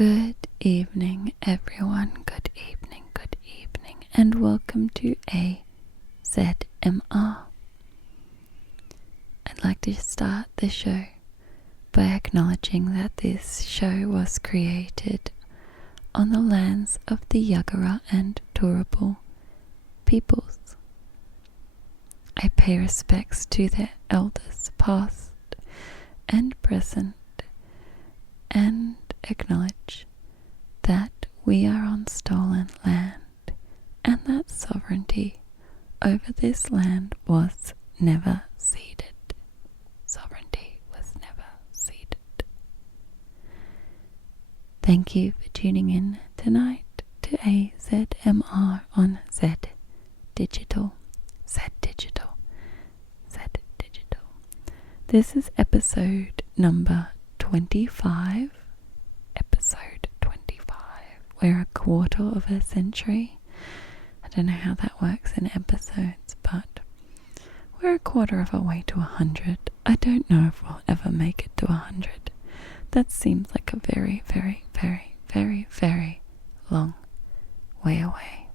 Good evening, everyone. Good evening, and welcome to AZMR. I'd like to start the show by acknowledging that this show was created on the lands of the Jagera and Turrbal peoples. I pay respects to their elders past and present, and acknowledge that we are on stolen land and that sovereignty over this land was never ceded. Sovereignty was never ceded. Thank you for tuning in tonight to AZMR on Zed Digital. Zed Digital. Zed Digital. This is episode number 25. Episode 25. We're a quarter of a century. I don't know how that works in episodes, but we're a quarter of a way to 100. I don't know if we'll ever make it to 100. That seems like a very, very, very, very, very long way away.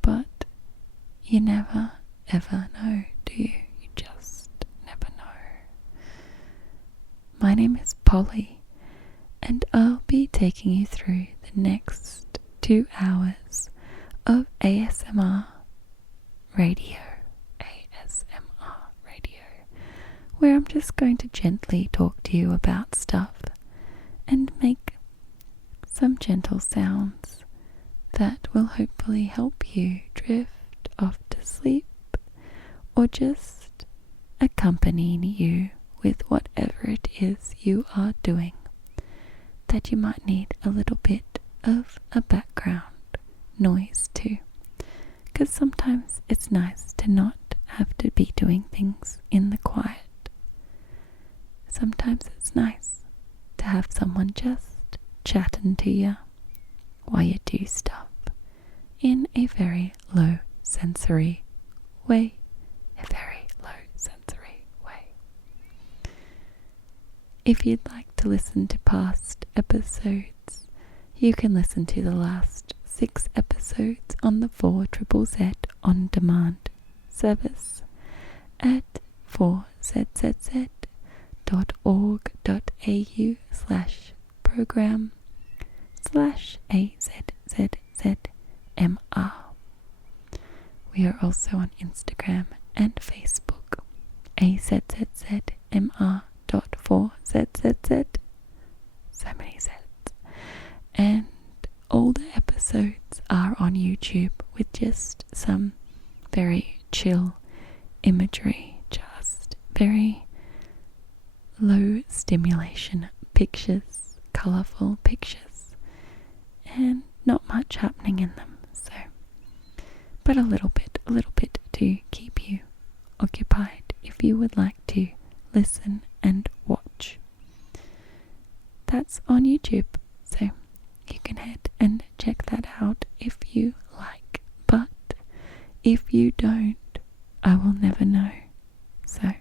But you never, ever know, do you? You just never know. My name is Polly, and I'll be taking you through the next 2 hours of ASMR radio, where I'm just going to gently talk to you about stuff and make some gentle sounds that will hopefully help you drift off to sleep or just accompany you with whatever it is you are doing that you might need a little bit of a background noise to, because sometimes it's nice to not have to be doing things in the quiet. Sometimes it's nice to have someone just chatting to you while you do stuff in a very low sensory way. If you'd like to listen to past episodes, you can listen to the last 6 episodes on the 4ZZZ on demand service at 4ZZZ.org.au/program/AZZMR. We are also on Instagram and Facebook, AZZMR.4ZZZ. So many Z's. And older episodes are on YouTube with just some very chill imagery, just very low stimulation pictures, colourful pictures, and not much happening in them. So, but a little bit to keep you occupied if you would like to listen and watch. That's on YouTube, so you can head and check that out if you like. But if you don't, I will never know. So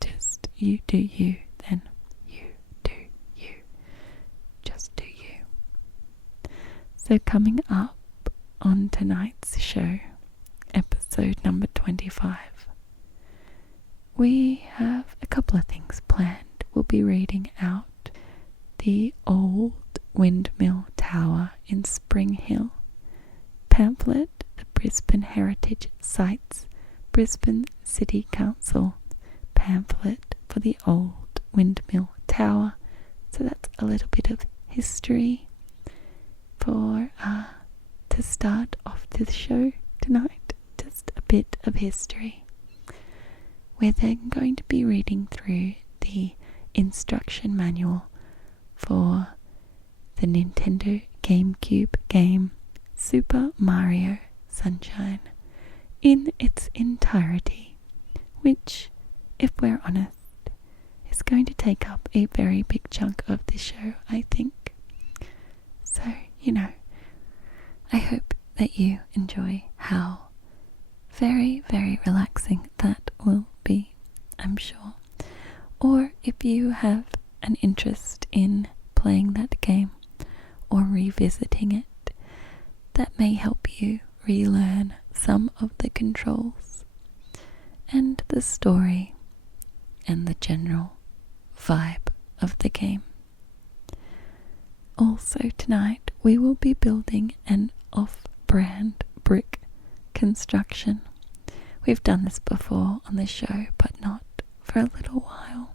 just you do you, then you do you. Just do you. So coming up on tonight's show, episode number 25, we have a couple of things planned. We'll be reading out the Old Windmill Tower in Spring Hill, Pamphlet, the Brisbane Heritage Sites, Brisbane City Council pamphlet for the Old Windmill Tower. So that's a little bit of history for to start off this show tonight. Just a bit of history. We're then going to be reading through the instruction manual for the Nintendo GameCube game Super Mario Sunshine in its entirety, which, if we're honest, is going to take up a very big chunk of the show, I think. So, I hope that you enjoy how very, very relaxing that will be, I'm sure. Or if you have an interest in playing that game or revisiting it, that may help you relearn some of the controls and the story and the general vibe of the game. Also tonight we will be building an off-brand brick construction. We've done this before on the show, but not for a little while.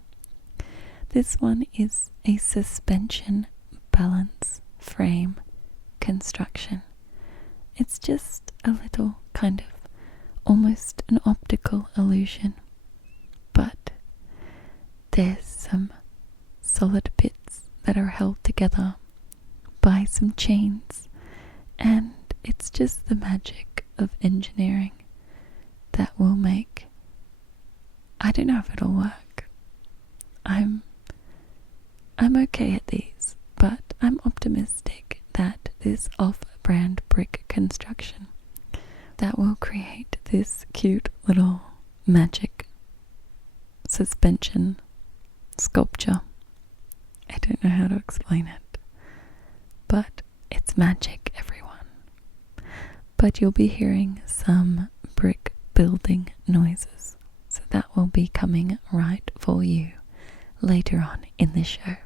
This one is a suspension balance frame construction. It's just a little kind of almost an optical illusion, but there's some solid bits that are held together by some chains, and it's just the magic of engineering that will make. I don't know if it'll work. I'm okay at these, but I'm optimistic that this off-brand brick construction that will create this cute little magic suspension sculpture. I don't know how to explain it, but it's magic, everyone. But you'll be hearing some brick building noises, so that will be coming right for you later on in the show.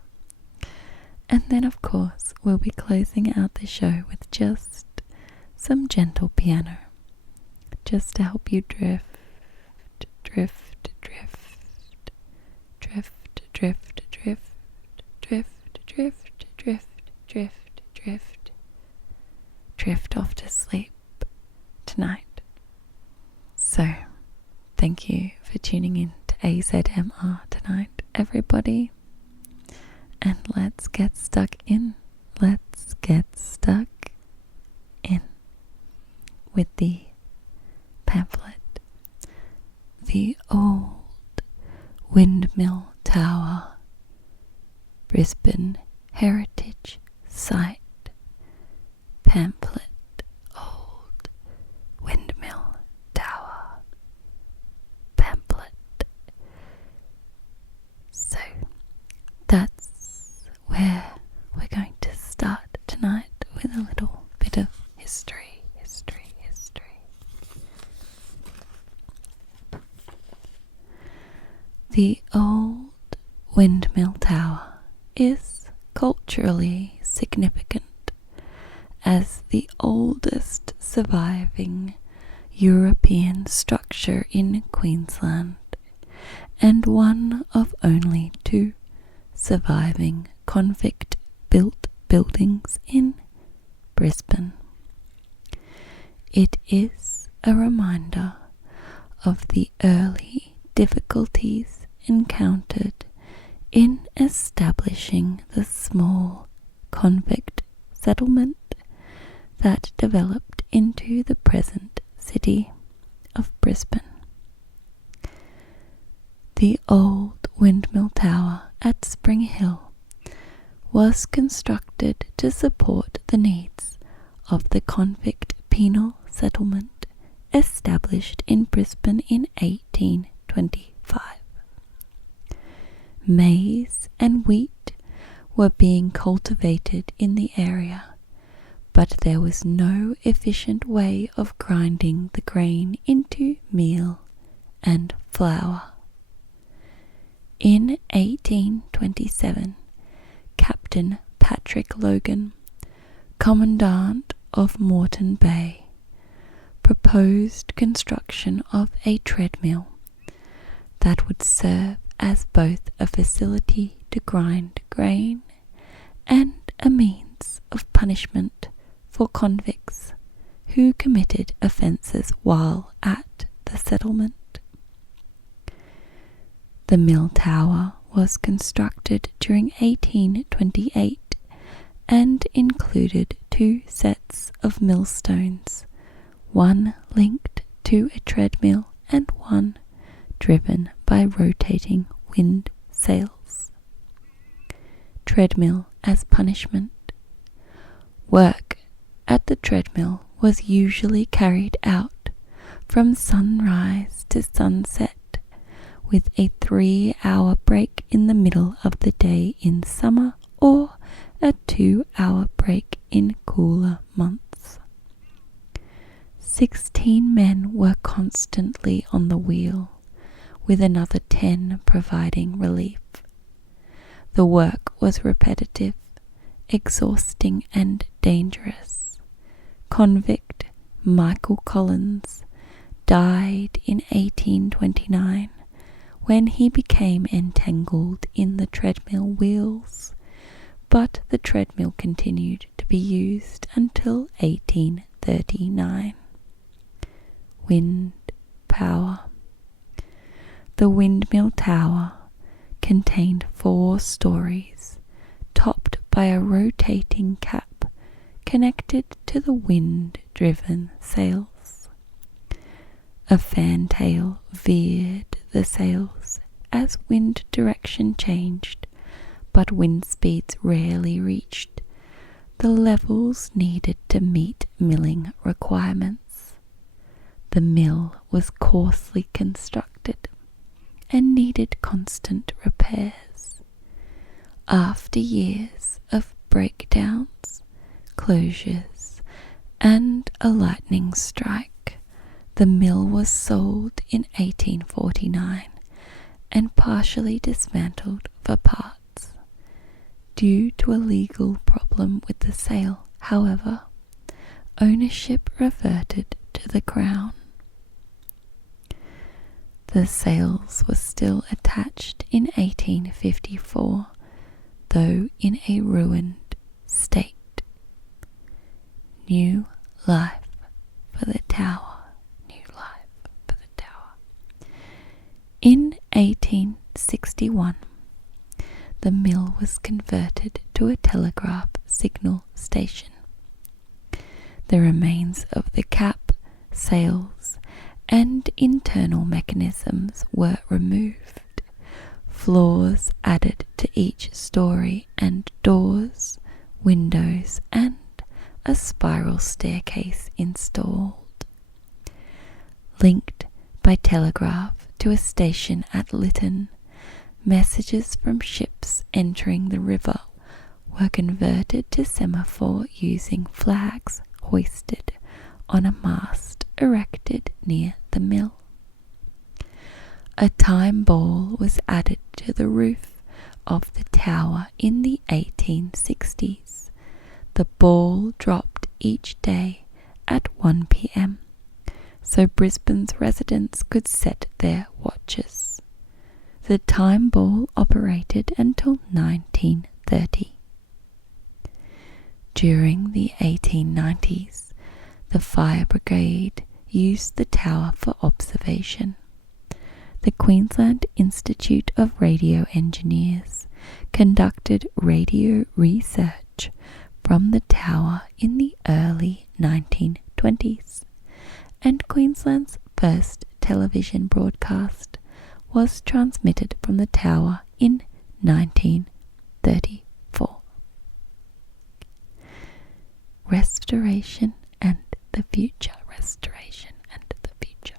And then of course we'll be closing out the show with just some gentle piano, just to help you drift, drift, drift, drift, drift, drift, drift, drift, drift, drift, drift, drift off to sleep tonight. So, thank you for tuning in to AZMR tonight, everybody. And let's get stuck in. Let's get stuck in with the pamphlet. The Old Windmill Tower, Brisbane Heritage Site. Pamphlet, Old Windmill Tower. Pamphlet. So, that's where we're going to start tonight, with a little bit of history. The Old Windmill Tower is culturally significant as the oldest surviving European structure in Queensland and one of only 2 surviving convict-built buildings in Brisbane. It is a reminder of the early difficulties encountered in establishing the small convict settlement that developed into the present city of Brisbane. The Old Windmill Tower at Spring Hill was constructed to support the needs of the convict penal settlement established in Brisbane in 1825. Maize and wheat were being cultivated in the area, but there was no efficient way of grinding the grain into meal and flour. In 1827, Captain Patrick Logan, Commandant of Moreton Bay, proposed construction of a treadmill that would serve as both a facility to grind grain and a means of punishment for convicts who committed offences while at the settlement. The mill tower was constructed during 1828 and included 2 sets of millstones, one linked to a treadmill and one driven by rotating wind sails. Treadmill as punishment. Work at the treadmill was usually carried out from sunrise to sunset, with a 3-hour break in the middle of the day in summer or with another 10 providing relief. The work was repetitive, exhausting and dangerous. Convict Michael Collins died in 1829 when he became entangled in the treadmill wheels, but the treadmill continued to be used until 1839. Wind power. The windmill tower contained 4 stories, topped by a rotating cap connected to the wind-driven sails. A fantail veered the sails as wind direction changed, but wind speeds rarely reached the levels needed to meet milling requirements. The mill was coarsely constructed and needed constant repairs. After years of breakdowns, closures, and a lightning strike, the mill was sold in 1849 and partially dismantled for parts. Due to a legal problem with the sale, however, ownership reverted to the Crown. The sails were still attached in 1854, though in a ruined state. New life for the tower. New life for the tower. In 1861, the mill was converted to a telegraph signal station. The remains of the cap, sails, and internal mechanisms were removed, floors added to each story, and doors, windows, and a spiral staircase installed. Linked by telegraph to a station at Lytton, messages from ships entering the river were converted to semaphore using flags hoisted on a mast erected near the mill. A time ball was added to the roof of the tower in the 1860s. The ball dropped each day at 1 p.m, so Brisbane's residents could set their watches. The time ball operated until 1930. During the 1890s, the fire brigade used the tower for observation. The Queensland Institute of Radio Engineers conducted radio research from the tower in the early 1920s, and Queensland's first television broadcast was transmitted from the tower in 1934. Restoration and the future. Restoration and the future.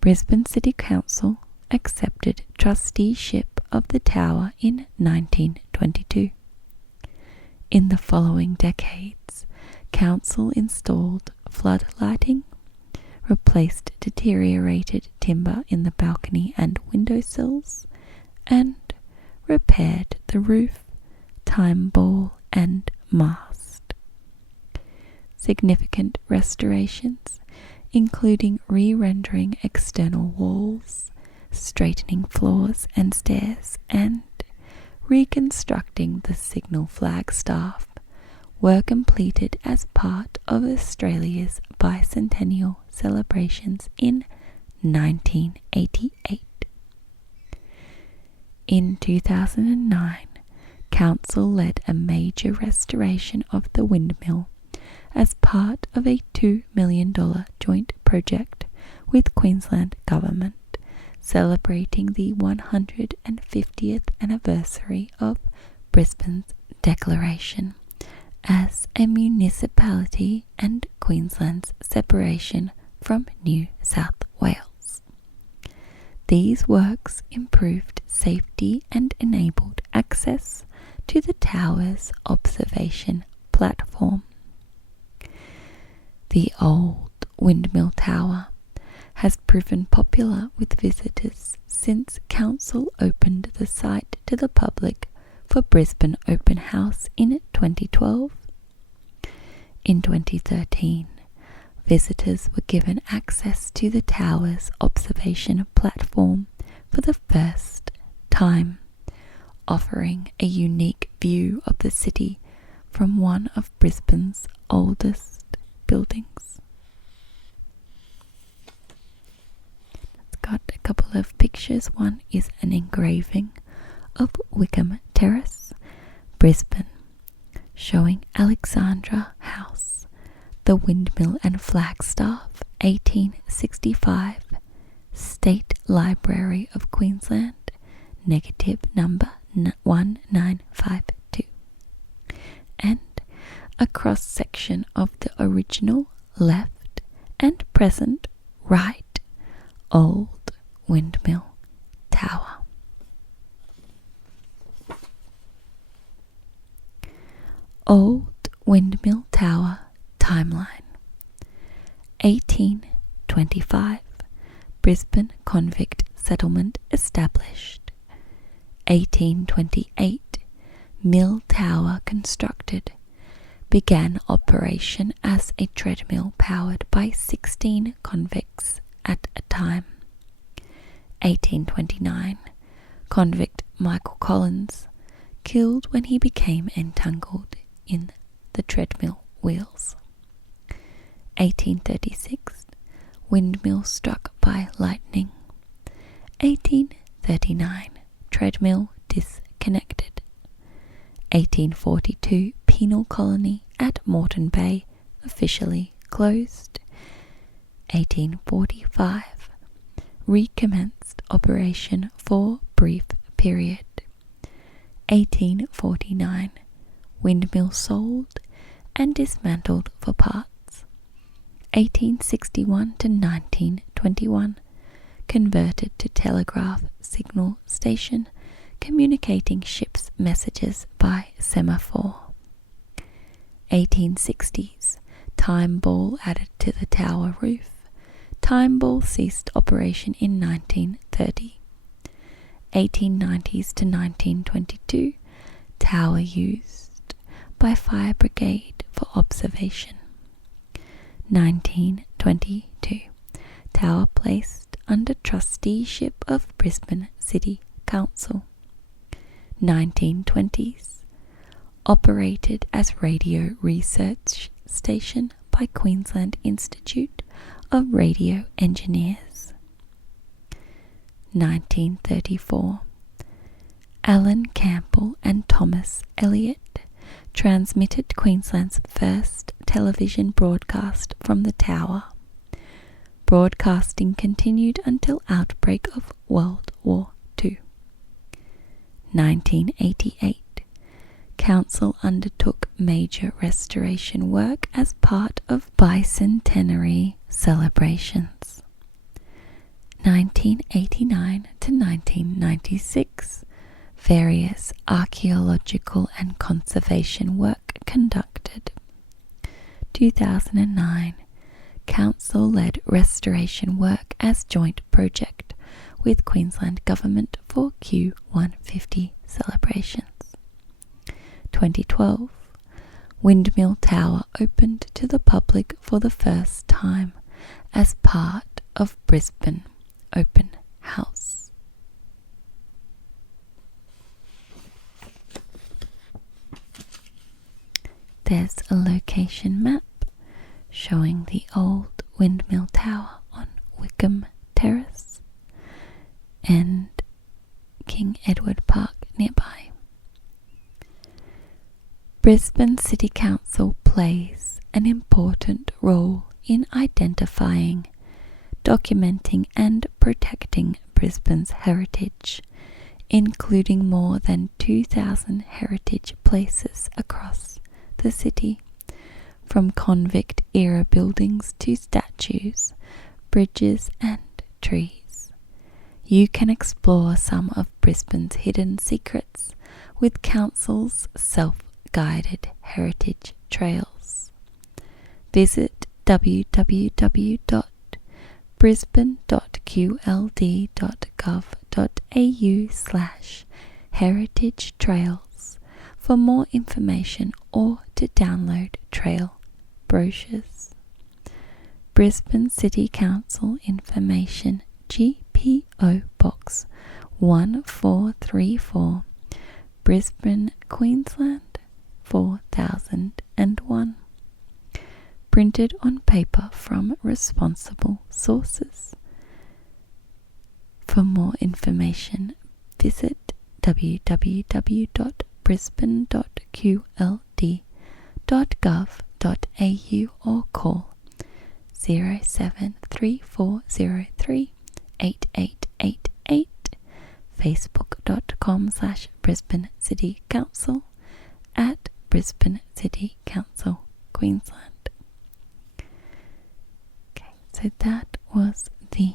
Brisbane City Council accepted trusteeship of the tower in 1922. In the following decades, Council installed flood lighting, replaced deteriorated timber in the balcony and windowsills, and repaired the roof, time ball, and mast. Significant restorations, including re-rendering external walls, straightening floors and stairs, and reconstructing the signal flagstaff, were completed as part of Australia's bicentennial celebrations in 1988. In 2009, Council led a major restoration of the windmill as part of a $2 million joint project with Queensland Government, celebrating the 150th anniversary of Brisbane's declaration as a municipality and Queensland's separation from New South Wales. These works improved safety and enabled access to the tower's observation platform. The old windmill tower has proven popular with visitors since Council opened the site to the public for Brisbane Open House in 2012. In 2013, visitors were given access to the tower's observation platform for the first time, offering a unique view of the city from one of Brisbane's oldest buildings. It's got a couple of pictures. One is an engraving of Wickham Terrace, Brisbane, showing Alexandra House, the Windmill and Flagstaff, 1865, State Library of Queensland, negative number 1952, and a cross-section of the original left and present right Old Windmill Tower. Old Windmill Tower timeline. 1825, Brisbane convict settlement established. 1828, mill tower constructed. Began operation as a treadmill powered by 16 convicts at a time. 1829, convict Michael Collins killed when he became entangled in the treadmill wheels. 1836, windmill struck by lightning. 1839, treadmill disconnected. 1842, penal colony at Moreton Bay officially closed. 1845, recommenced operation for brief period. 1849, windmill sold and dismantled for parts. 1861 to 1921, converted to telegraph signal station, communicating ships' messages by semaphore. 1860s, time ball added to the tower roof. Time ball ceased operation in 1930. 1890s to 1922, tower used by fire brigade for observation. 1922, tower placed under trusteeship of Brisbane City Council. 1920s, operated as radio research station by Queensland Institute of Radio Engineers. 1934, Alan Campbell and Thomas Elliott transmitted Queensland's first television broadcast from the tower. Broadcasting continued until outbreak of World War II. 1988, Council undertook major restoration work as part of bicentenary celebrations. 1989 to 1996, various archaeological and conservation work conducted. 2009, Council-led restoration work as joint project with Queensland Government for Q150 celebrations. 2012, Windmill Tower opened to the public for the first time as part of Brisbane Open House. There's a location map showing the old Windmill Tower on Wickham Terrace and King Edward Park nearby. Brisbane City Council plays an important role in identifying, documenting and protecting Brisbane's heritage, including more than 2,000 heritage places across the city, from convict-era buildings to statues, bridges and trees. You can explore some of Brisbane's hidden secrets with Council's self-guided heritage trails. Visit www.brisbanecouncil.com brisbane.qld.gov.au/heritage trails for more information or to download trail brochures. Brisbane City Council Information GPO Box 1434, Brisbane, Queensland 4001. Printed on paper from responsible sources. For more information, visit www.brisbane.qld.gov.au or call 07340388888, facebook.com/Brisbane City Council, at Brisbane City Council, Queensland. Okay, so that was the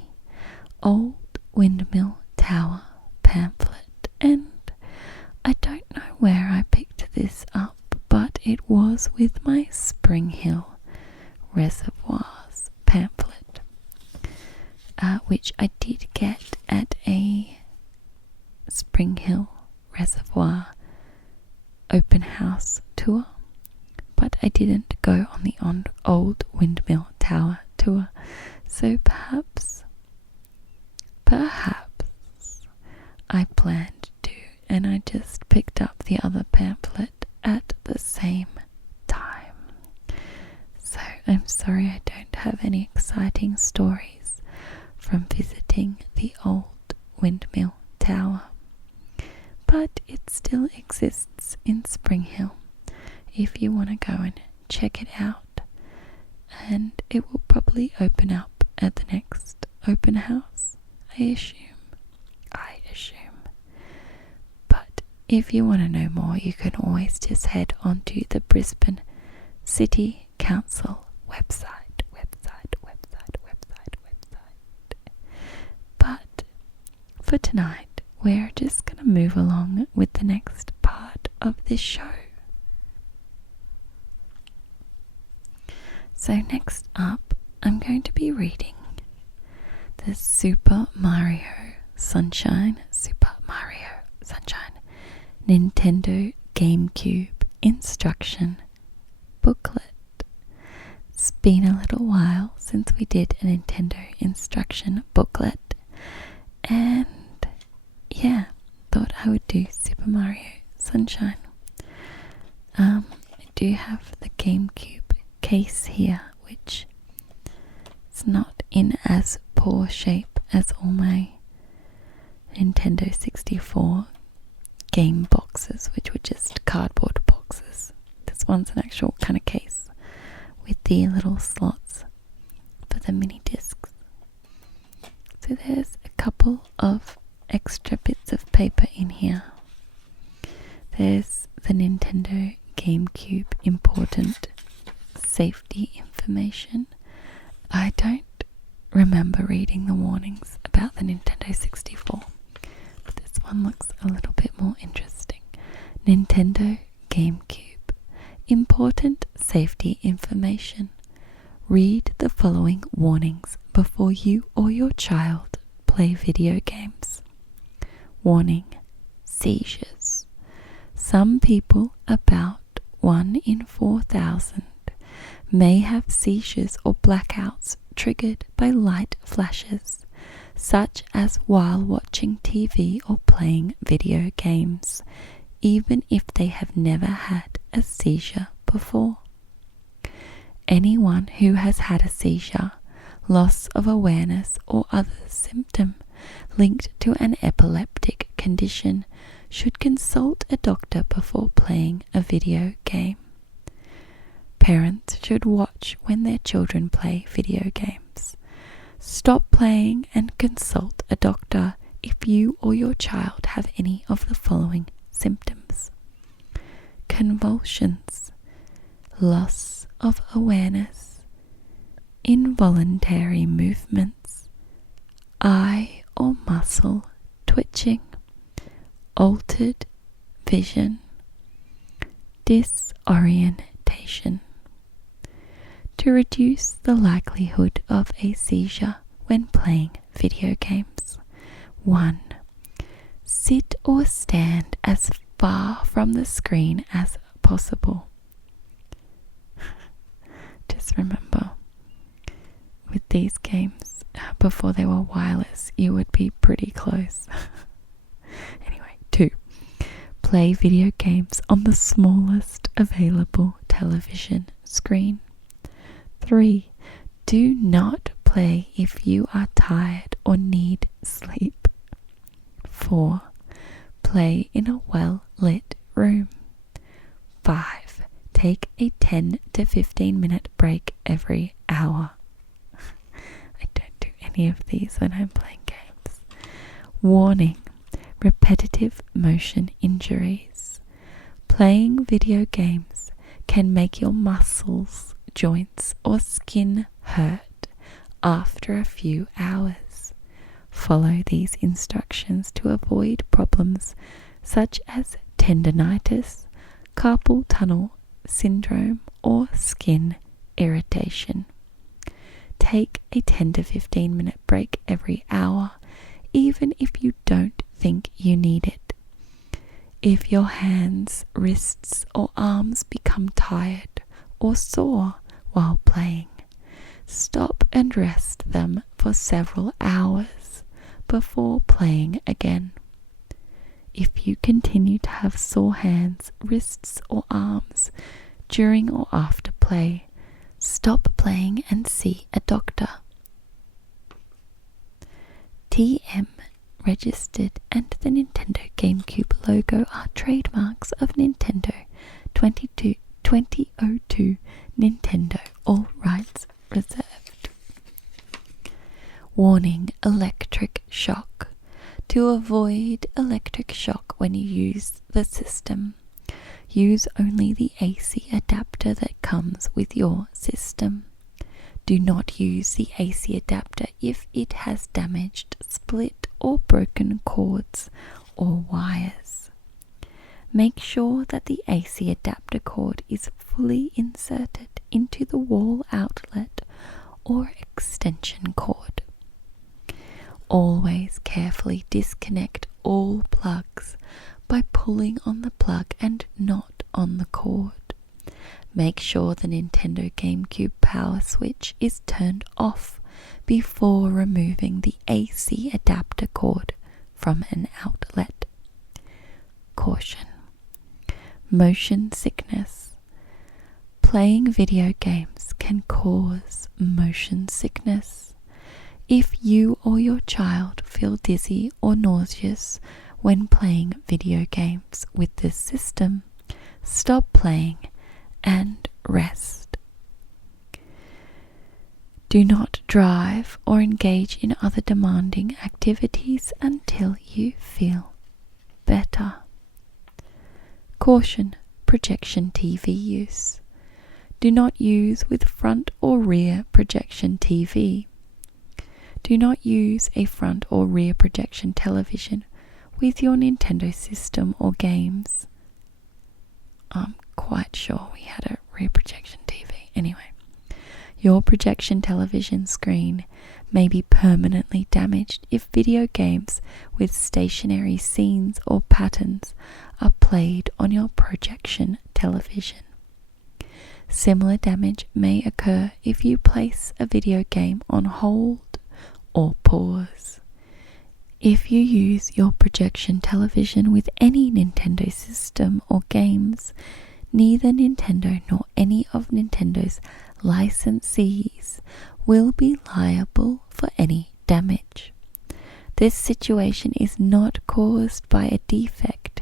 Old Windmill Tower pamphlet, and I don't know where I picked this up, but it was with my Spring Hill Reservoirs pamphlet, which I did get at a Spring Hill Reservoir open house tour, but I didn't go on the Old Windmill Tower tour, so perhaps I planned to, and I just picked up the other pamphlet at the same time. So I'm sorry I don't have any exciting stories from visiting the Old Windmill Tower, but it still exists in Spring Hill if you want to go and check it out, and it will probably open up at the next open house, I assume. But if you want to know more, you can always just head onto the Brisbane City Council website. But for tonight, we're just going to move along with the next part of this show. So next up, I'm going to be reading the Super Mario Sunshine Nintendo GameCube instruction booklet. It's been a little while since we did a Nintendo instruction booklet, and yeah, thought I would do Super Mario Sunshine. I do have the GameCube case here, which is not in as poor shape as all my Nintendo 64 game boxes, which were just cardboard boxes. This one's an actual kind of case with the little slots for the mini discs. So there's a couple of extra bits of paper in here. There's the Nintendo GameCube important safety information. I don't remember reading the warnings about the Nintendo 64, but this one looks a little bit more interesting. Nintendo GameCube important safety information. Read the following warnings before you or your child play video games. Warning: seizures. Some people, about 1 in 4,000, may have seizures or blackouts triggered by light flashes, such as while watching TV or playing video games, even if they have never had a seizure before. Anyone who has had a seizure, loss of awareness, or other symptom linked to an epileptic condition should consult a doctor before playing a video game. Parents should watch when their children play video games. Stop playing and consult a doctor if you or your child have any of the following symptoms: convulsions, loss of awareness, involuntary movements, eye or muscle twitching, altered vision, disorientation. To reduce the likelihood of a seizure when playing video games. 1. Sit or stand as far from the screen as possible. Just remember, with these games, before they were wireless, you would be pretty close. Anyway, 2. Play video games on the smallest available television screen. 3. Do not play if you are tired or need sleep. 4. Play in a well-lit room. 5. Take a 10 to 15 minute break every hour. I don't do any of these when I'm playing games. Warning: repetitive motion injuries. Playing video games can make your muscles, joints, or skin hurt after a few hours. Follow these instructions to avoid problems such as tendinitis, carpal tunnel syndrome, or skin irritation. Take a 10 to 15 minute break every hour, even if you don't think you need it. If your hands, wrists, or arms become tired or sore while playing, stop and rest them for several hours before playing again. If you continue to have sore hands, wrists, or arms during or after play, stop playing and see a doctor. TM registered and the Nintendo GameCube logo are trademarks of Nintendo 2002 Nintendo, all rights reserved. Warning: electric shock. To avoid electric shock when you use the system, use only the AC adapter that comes with your system. Do not use the AC adapter if it has damaged, split, or broken cords or wires. Make sure that the AC adapter cord is fully inserted into the wall outlet or extension cord. Always carefully disconnect all plugs by pulling on the plug and not on the cord. Make sure the Nintendo GameCube power switch is turned off before removing the AC adapter cord from an outlet. Caution: motion sickness. Playing video games can cause motion sickness. If you or your child feel dizzy or nauseous when playing video games with this system, stop playing and rest. Do not drive or engage in other demanding activities until you feel better. Caution: projection TV use. Do not use with front or rear projection TV. Do not use a front or rear projection television with your Nintendo system or games. I'm quite sure we had a rear projection TV. Anyway, your projection television screen may be permanently damaged if video games with stationary scenes or patterns are played on your projection television. Similar damage may occur if you place a video game on hold or pause. If you use your projection television with any Nintendo system or games, neither Nintendo nor any of Nintendo's licensees will be liable for any damage. This situation is not caused by a defect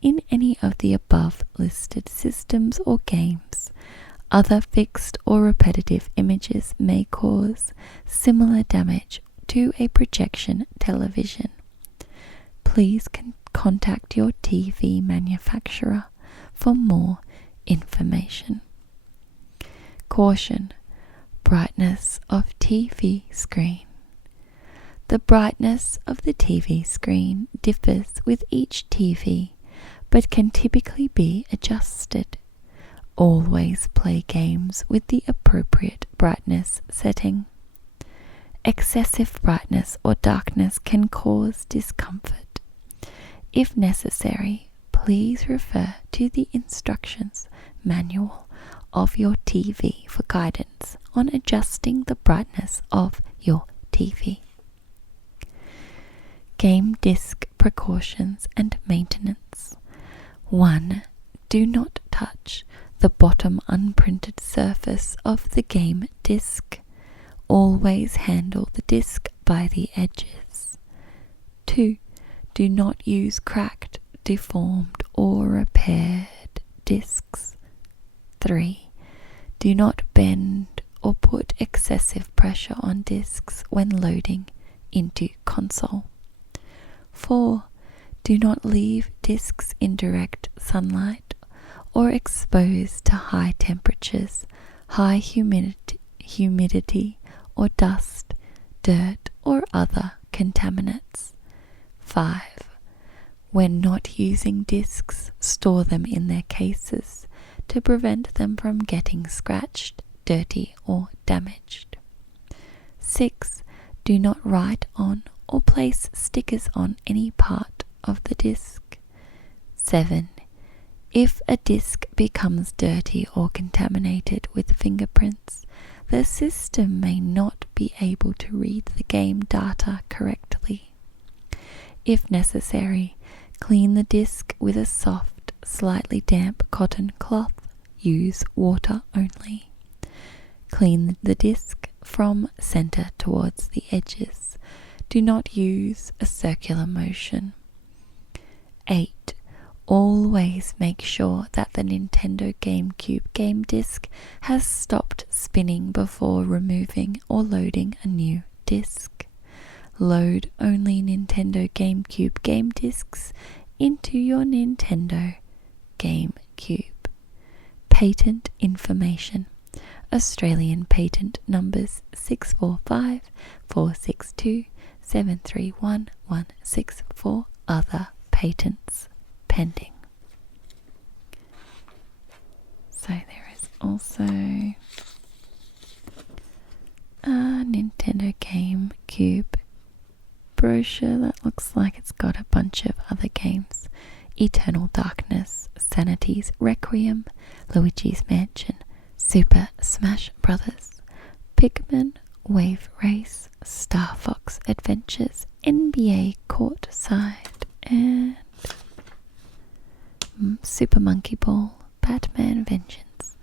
in any of the above listed systems or games. Other fixed or repetitive images may cause similar damage to a projection television. Please contact your TV manufacturer for more information. Caution: brightness of TV screen. The brightness of the TV screen differs with each TV, but can typically be adjusted. Always play games with the appropriate brightness setting. Excessive brightness or darkness can cause discomfort. If necessary, please refer to the instructions manual of your TV for guidance on adjusting the brightness of your TV. Game disc precautions and maintenance. 1. Do not touch the bottom unprinted surface of the game disc. Always handle the disc by the edges. 2. Do not use cracked, deformed, or repaired discs. 3. Do not bend or put excessive pressure on discs when loading into console. 4. Do not leave discs in direct sunlight or exposed to high temperatures, high humidity or dust, dirt, or other contaminants. 5. When not using discs, store them in their cases to prevent them from getting scratched, dirty, or damaged. 6. Do not write on or place stickers on any part of the disc. 7. If a disc becomes dirty or contaminated with fingerprints, the system may not be able to read the game data correctly. If necessary, clean the disc with a soft, slightly damp cotton cloth. Use water only. Clean the disc from center towards the edges. Do not use a circular motion. 8. Always make sure that the Nintendo GameCube game disc has stopped spinning before removing or loading a new disc. Load only Nintendo GameCube game discs into your Nintendo GameCube. Patent information. Australian patent numbers 645 462 731 164. Other patents pending. So there is also a Nintendo GameCube brochure that looks like it's got a bunch of other games. Eternal Darkness, Sanity's Requiem, Luigi's Mansion, Super Smash Bros., Pikmin, Wave Race, Star Fox Adventures, NBA Courtside, and Super Monkey Ball, Batman Vengeance,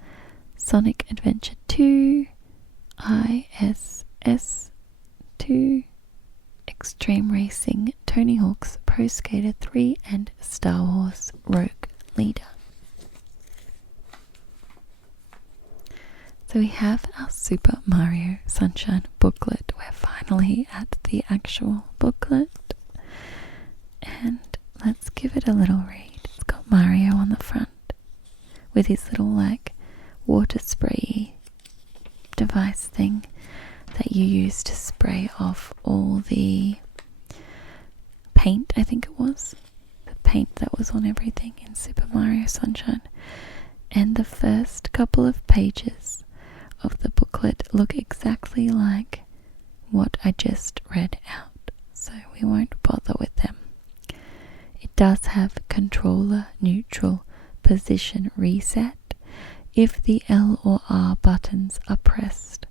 Sonic Adventure 2, ISS 2, Extreme Racing, Tony Hawk's Pro Skater 3, and Star Wars Rogue Leader. So we have our Super Mario Sunshine booklet. We're finally at the actual booklet. And let's give it a little read. It's got Mario on the front with his little water spray device thing that you use to spray off all the paint, I think it was. The paint that was on everything in Super Mario Sunshine. And the first couple of pages of the booklet look exactly like what I just read out, so we won't bother with them. It does have controller neutral position reset if the L or R buttons are pressed,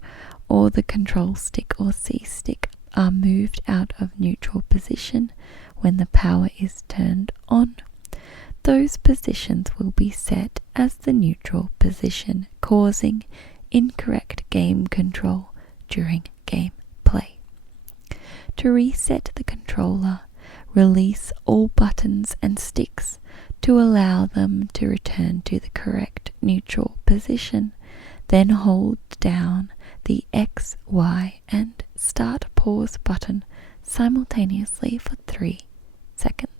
or the control stick or C stick are moved out of neutral position when the power is turned on. Those positions will be set as the neutral position, causing incorrect game control during game play. To reset the controller, release all buttons and sticks to allow them to return to the correct neutral position. Then hold down the X, Y, and start pause button simultaneously for 3 seconds.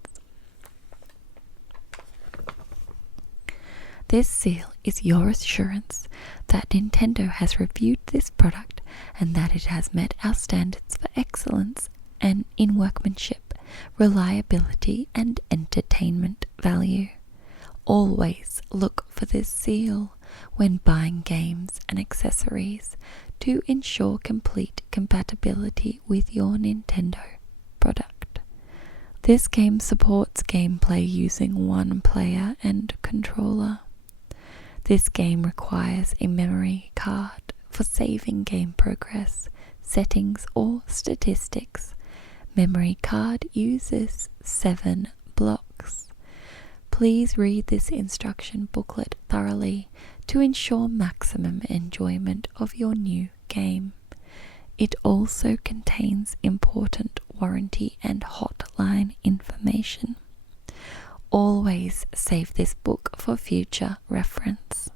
This seal is your assurance that Nintendo has reviewed this product and that it has met our standards for excellence and in workmanship, reliability, and entertainment value. Always look for this seal when buying games and accessories to ensure complete compatibility with your Nintendo product. This game supports gameplay using one player and controller. This game requires a memory card for saving game progress, settings, or statistics. Memory card uses 7 blocks. Please read this instruction booklet thoroughly to ensure maximum enjoyment of your new game. It also contains important warranty and hotline information. Always save this book for future reference.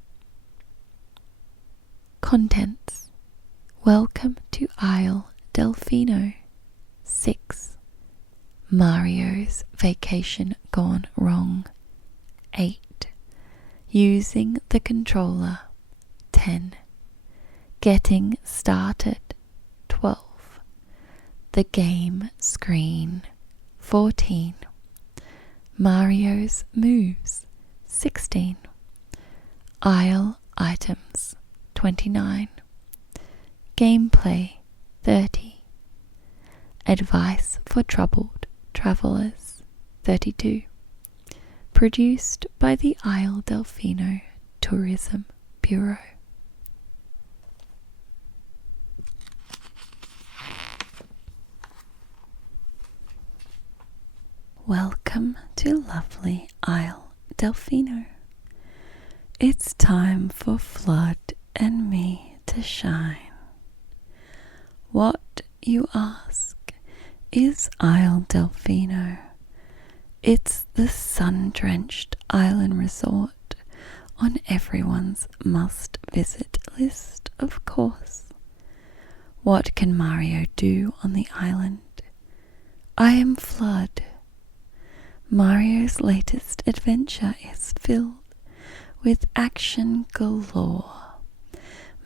Contents. Welcome to Isle Delfino. 6. Mario's Vacation Gone Wrong. 8. Using the controller. 10. Getting started. 12. The game screen. 14. Mario's moves. 16. Isle items. 29. Gameplay. 30. Advice for troubled travelers. 32. Produced by the Isle Delfino Tourism Bureau. Welcome to lovely Isle Delfino. It's time for Flood and me to shine. What, you ask, is Isle Delfino? It's the sun-drenched island resort on everyone's must-visit list, of course. What can Mario do on the island? I am Flood. Mario's latest adventure is filled with action galore.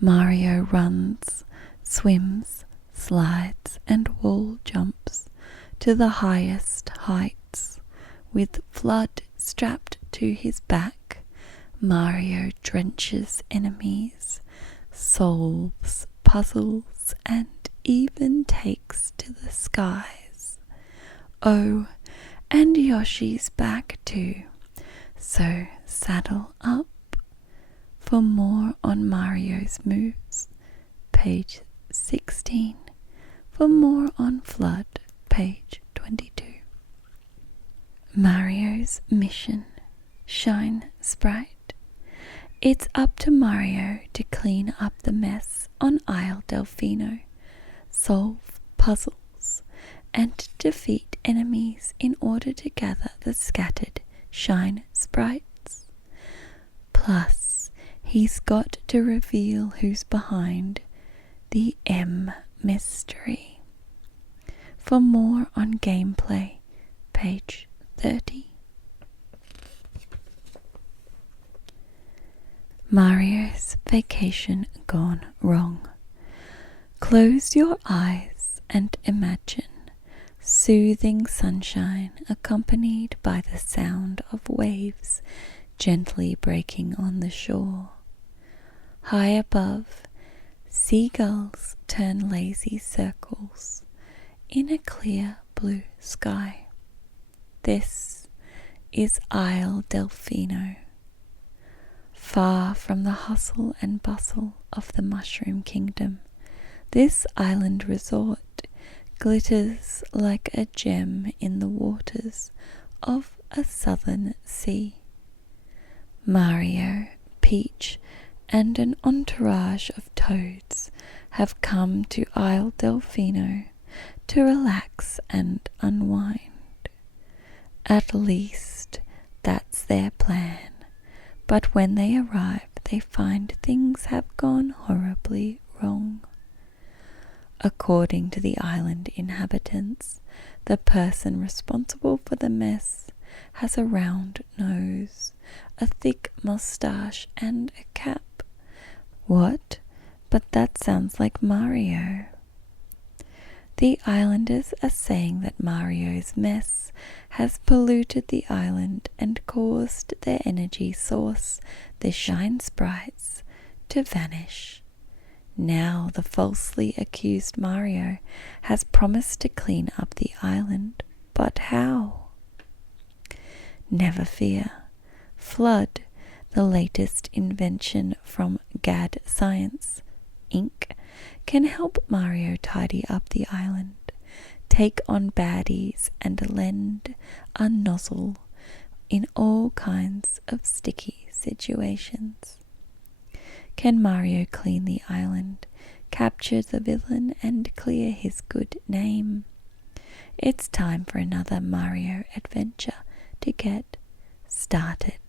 Mario runs, swims, slides, and wall jumps to the highest heights. With Flood strapped to his back, Mario drenches enemies, solves puzzles, and even takes to the skies. Oh, and Yoshi's back too, so saddle up. For more on Mario's moves, page 16. For more on Flood, page 22. Mario's mission. Shine Sprite. It's up to Mario to clean up the mess on Isle Delfino, solve puzzles, and defeat enemies in order to gather the scattered Shine Sprites. Plus, he's got to reveal who's behind the M mystery. For more on gameplay, page 30. Mario's Vacation Gone Wrong. Close your eyes and imagine soothing sunshine accompanied by the sound of waves gently breaking on the shore. High above, seagulls turn lazy circles in a clear blue sky. This is Isle Delfino. Far from the hustle and bustle of the Mushroom Kingdom, this island resort glitters like a gem in the waters of a southern sea. Mario, Peach, and an entourage of toads have come to Isle Delfino to relax and unwind. At least that's their plan. But when they arrive, they find things have gone horribly wrong. According to the island inhabitants, the person responsible for the mess has a round nose, a thick moustache, and a cap. What? But that sounds like Mario. The islanders are saying that Mario's mess has polluted the island and caused their energy source, the Shine Sprites, to vanish. Now the falsely accused Mario has promised to clean up the island, but how? Never fear. Flood, the latest invention from GAD Science, Inc., can help Mario tidy up the island, take on baddies, and lend a nozzle in all kinds of sticky situations. Can Mario clean the island, capture the villain, and clear his good name? It's time for another Mario adventure to get started.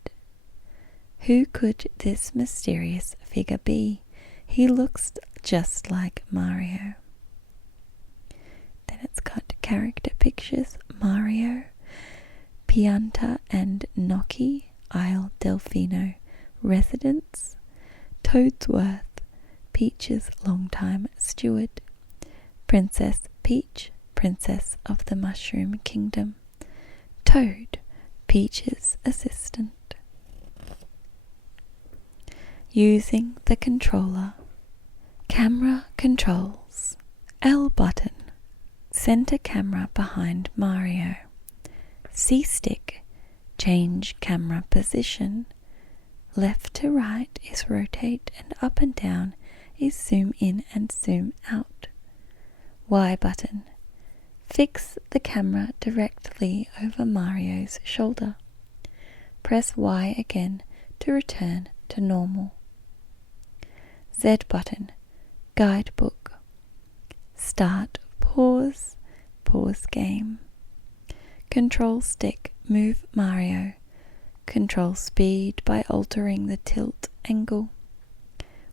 Who could this mysterious figure be? He looks just like Mario. Then it's got character pictures: Mario, Pianta and Gnocchi, Isle Delfino residents, Toadsworth, Peach's longtime steward, Princess Peach, Princess of the Mushroom Kingdom, Toad, Peach's assistant. Using the controller. Camera controls. L button. Center camera behind Mario. C stick. Change camera position. Left to right is rotate, and up and down is zoom in and zoom out. Y button. Fix the camera directly over Mario's shoulder. Press Y again to return to normal. Z button. Guidebook. Start, pause, pause game. Control stick. Move Mario. Control speed by altering the tilt angle.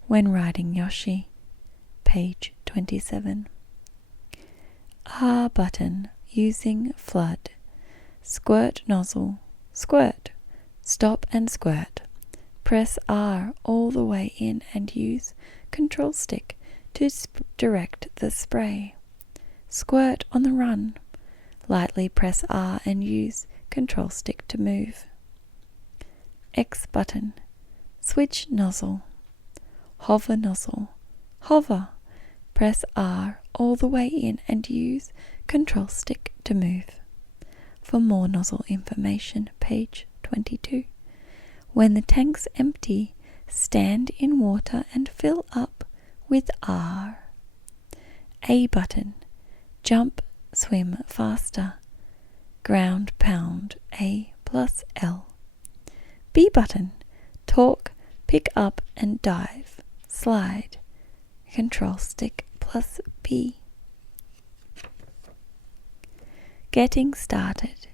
When riding Yoshi. Page 27. R button. Using flood. Squirt nozzle. Squirt. Stop and squirt. Press R all the way in and use control stick to direct the spray. Squirt on the run. Lightly press R and use control stick to move. X button. Switch nozzle. Hover nozzle. Hover. Press R all the way in and use control stick to move. For more nozzle information, page 22. When the tank's empty, stand in water and fill up with R. A button. Jump, swim faster. Ground pound A plus L. B button. Talk, pick up and dive. Slide. Control stick plus B. Getting started.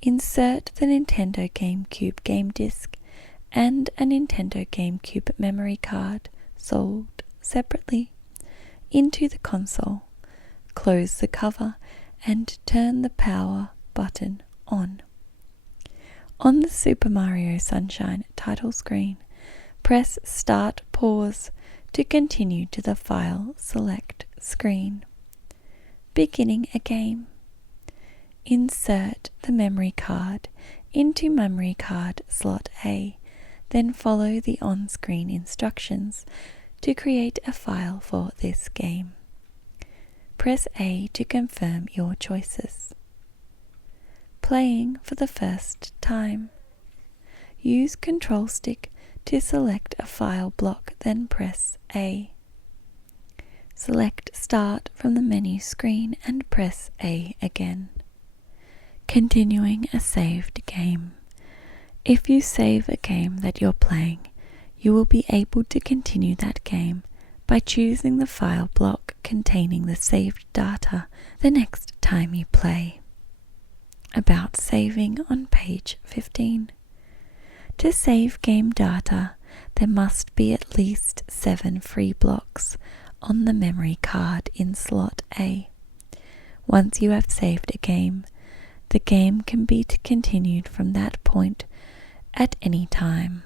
Insert the Nintendo GameCube game disc and a Nintendo GameCube memory card sold separately into the console. Close the cover and turn the power button on. On the Super Mario Sunshine title screen, press Start Pause to continue to the File Select screen. Beginning a game. Insert the memory card into memory card slot A, then follow the on-screen instructions to create a file for this game. Press A to confirm your choices. Playing for the first time. Use control stick to select a file block, then press A. Select Start from the menu screen and press A again. Continuing a saved game. If you save a game that you're playing, you will be able to continue that game by choosing the file block containing the saved data the next time you play. About saving on page 15. To save game data, there must be at least 7 free blocks on the memory card in slot A. Once you have saved a game, the game can be continued from that point at any time.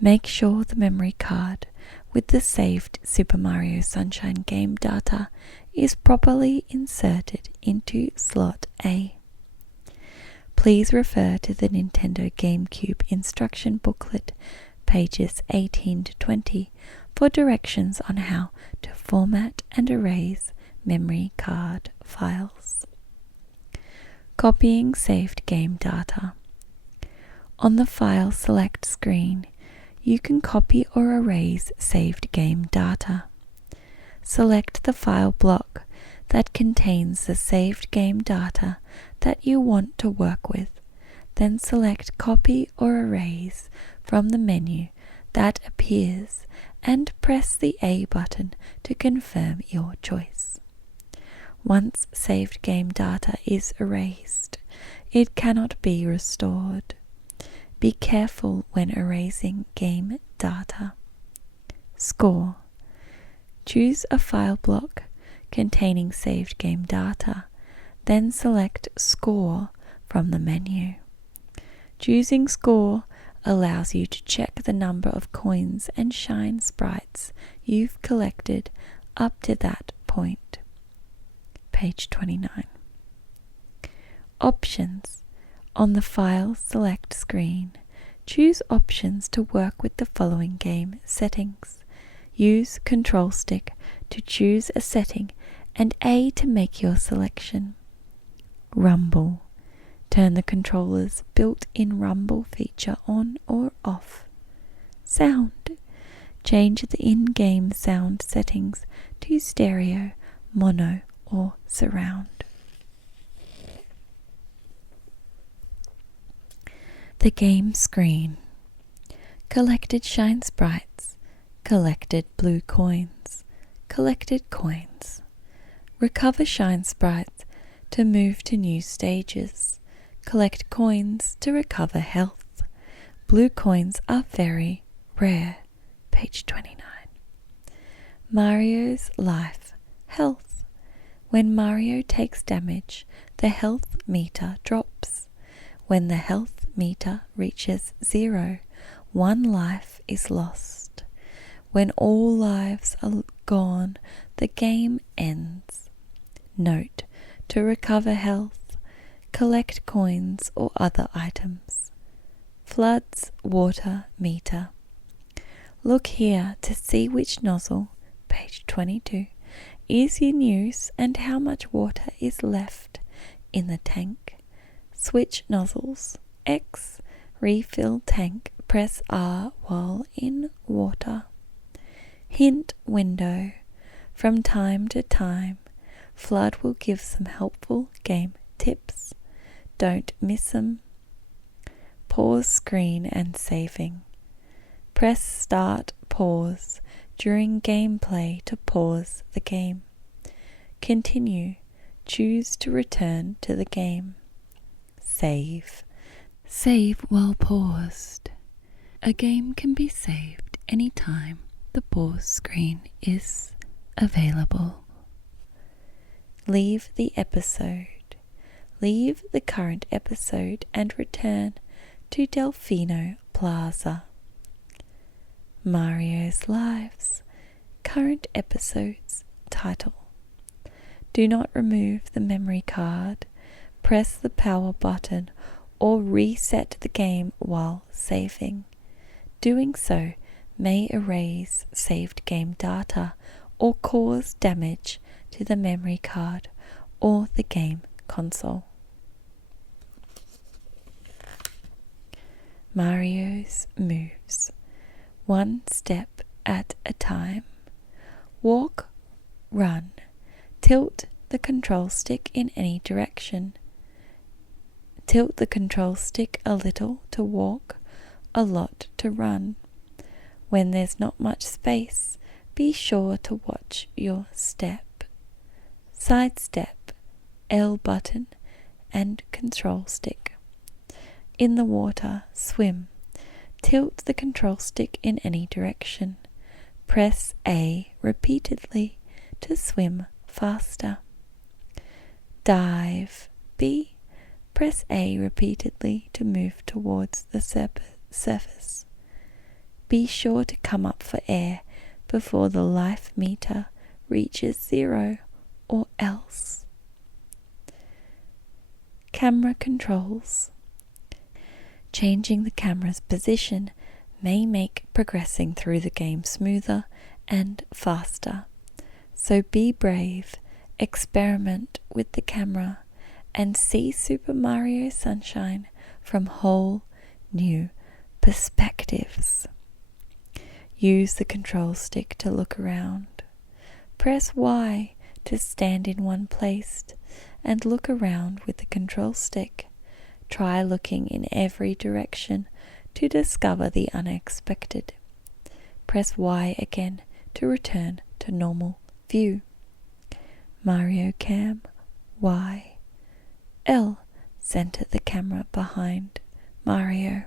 Make sure the memory card with the saved Super Mario Sunshine game data is properly inserted into slot A. Please refer to the Nintendo GameCube instruction booklet, pages 18 to 20, for directions on how to format and erase memory card files. Copying saved game data. On the File Select screen, you can copy or erase saved game data. Select the file block that contains the saved game data that you want to work with, then select Copy or Erase from the menu that appears and press the A button to confirm your choice. Once saved game data is erased, it cannot be restored. Be careful when erasing game data. Score. Choose a file block containing saved game data, then select Score from the menu. Choosing Score allows you to check the number of coins and shine sprites you've collected up to that point. Page 29. Options. On the File Select screen, choose options to work with the following game settings. Use Control Stick to choose a setting and A to make your selection. Rumble. Turn the controller's built-in rumble feature on or off. Sound. Change the in-game sound settings to stereo, mono, or surround. The game screen. Collected shine sprites. Collected blue coins. Collected coins. Recover shine sprites to move to new stages. Collect coins to recover health. Blue coins are very rare. Page 29. Mario's life. Health. When Mario takes damage, the health meter drops. When the health meter reaches 0, 1 life is lost. When all lives are gone, the game ends. Note: to recover health, collect coins or other items. Floods water meter. Look here to see which nozzle, page 22, is in use and how much water is left in the tank. Switch nozzles. X. Refill tank. Press R while in water. Hint window. From time to time, Flood will give some helpful game tips. Don't miss them. Pause screen and saving. Press Start Pause during gameplay to pause the game. Continue. Choose to return to the game. Save. Save while paused. A game can be saved anytime the pause screen is available. Leave the episode. Leave the current episode and return to Delfino Plaza. Mario's Lives. Current episodes title. Do not remove the memory card. Press the power button or reset the game while saving. Doing so may erase saved game data or cause damage to the memory card or the game console. Mario's moves. 1 step at a time. Walk, run. Tilt the control stick in any direction. Tilt the control stick a little to walk, a lot to run. When there's not much space, be sure to watch your step. Sidestep, L button, and control stick. In the water, swim. Tilt the control stick in any direction. Press A repeatedly to swim faster. Dive, B. Press A repeatedly to move towards the surface. Be sure to come up for air before the life meter reaches 0 or else. Camera controls. Changing the camera's position may make progressing through the game smoother and faster. So be brave, experiment with the camera, and see Super Mario Sunshine from whole new perspectives. Use the control stick to look around. Press Y to stand in one place and look around with the control stick. Try looking in every direction to discover the unexpected. Press Y again to return to normal view. Mario Cam, Y. L. Center the camera behind Mario.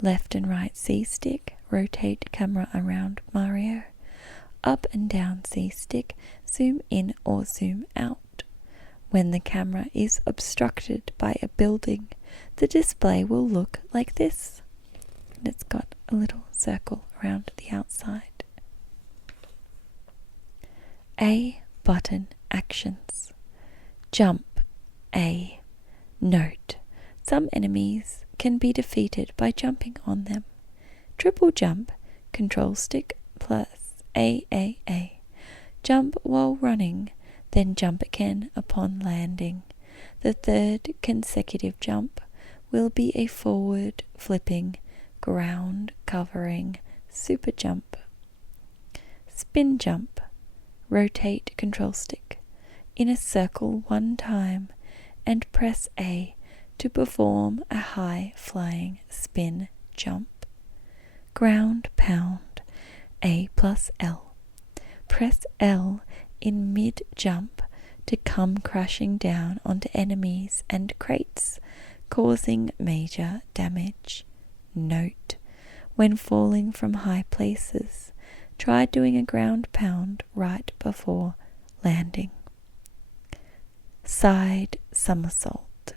Left and right C stick, rotate camera around Mario. Up and down C stick, zoom in or zoom out. When the camera is obstructed by a building, the display will look like this. And it's got a little circle around the outside. A button actions. Jump A. Note: some enemies can be defeated by jumping on them. Triple jump, control stick plus AAA. Jump while running, then jump again upon landing. The third consecutive jump will be a forward flipping, ground covering super jump. Spin jump. Rotate control stick in a circle one time and press A to perform a high flying spin jump. Ground pound, A plus L. Press L in mid jump to come crashing down onto enemies and crates, causing major damage. Note: when falling from high places, try doing a ground pound right before landing. Side somersault.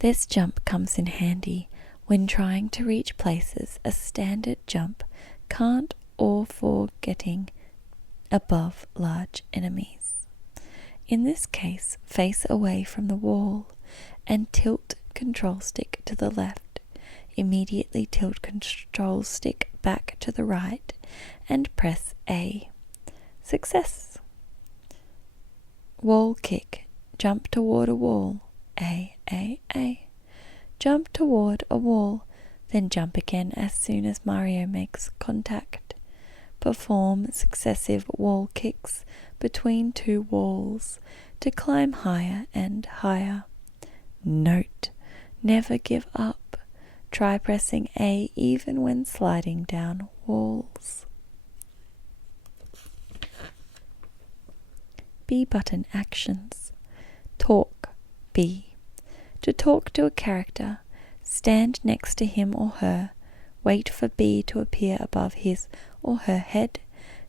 This jump comes in handy when trying to reach places a standard jump can't, or for getting above large enemies. In this case, face away from the wall and tilt control stick to the left. Immediately tilt control stick back to the right and press A. Success! Wall kick. Jump toward a wall. A. Jump toward a wall, then jump again as soon as Mario makes contact. Perform successive wall kicks between two walls to climb higher and higher. Note: never give up. Try pressing A even when sliding down walls. B button actions. Talk B. To talk to a character, stand next to him or her, wait for B to appear above his or her head,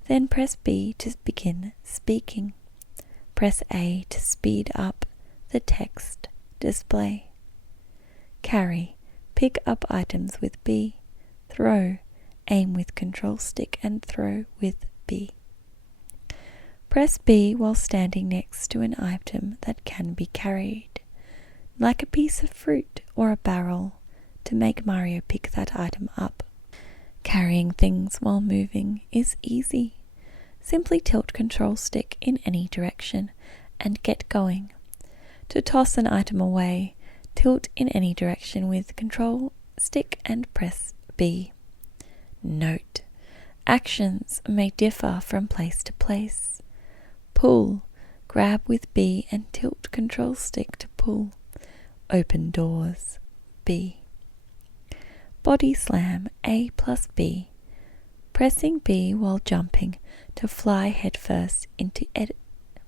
then press B to begin speaking. Press A to speed up the text display. Carry. Pick up items with B. Throw. Aim with control stick and throw with B. Press B while standing next to an item that can be carried, like a piece of fruit or a barrel, to make Mario pick that item up. Carrying things while moving is easy. Simply tilt control stick in any direction and get going. To toss an item away, tilt in any direction with control stick and press B. Note: actions may differ from place to place. Pull. Grab with B and tilt control stick to pull. Open doors. B. Body slam. A plus B. Pressing B while jumping to fly headfirst into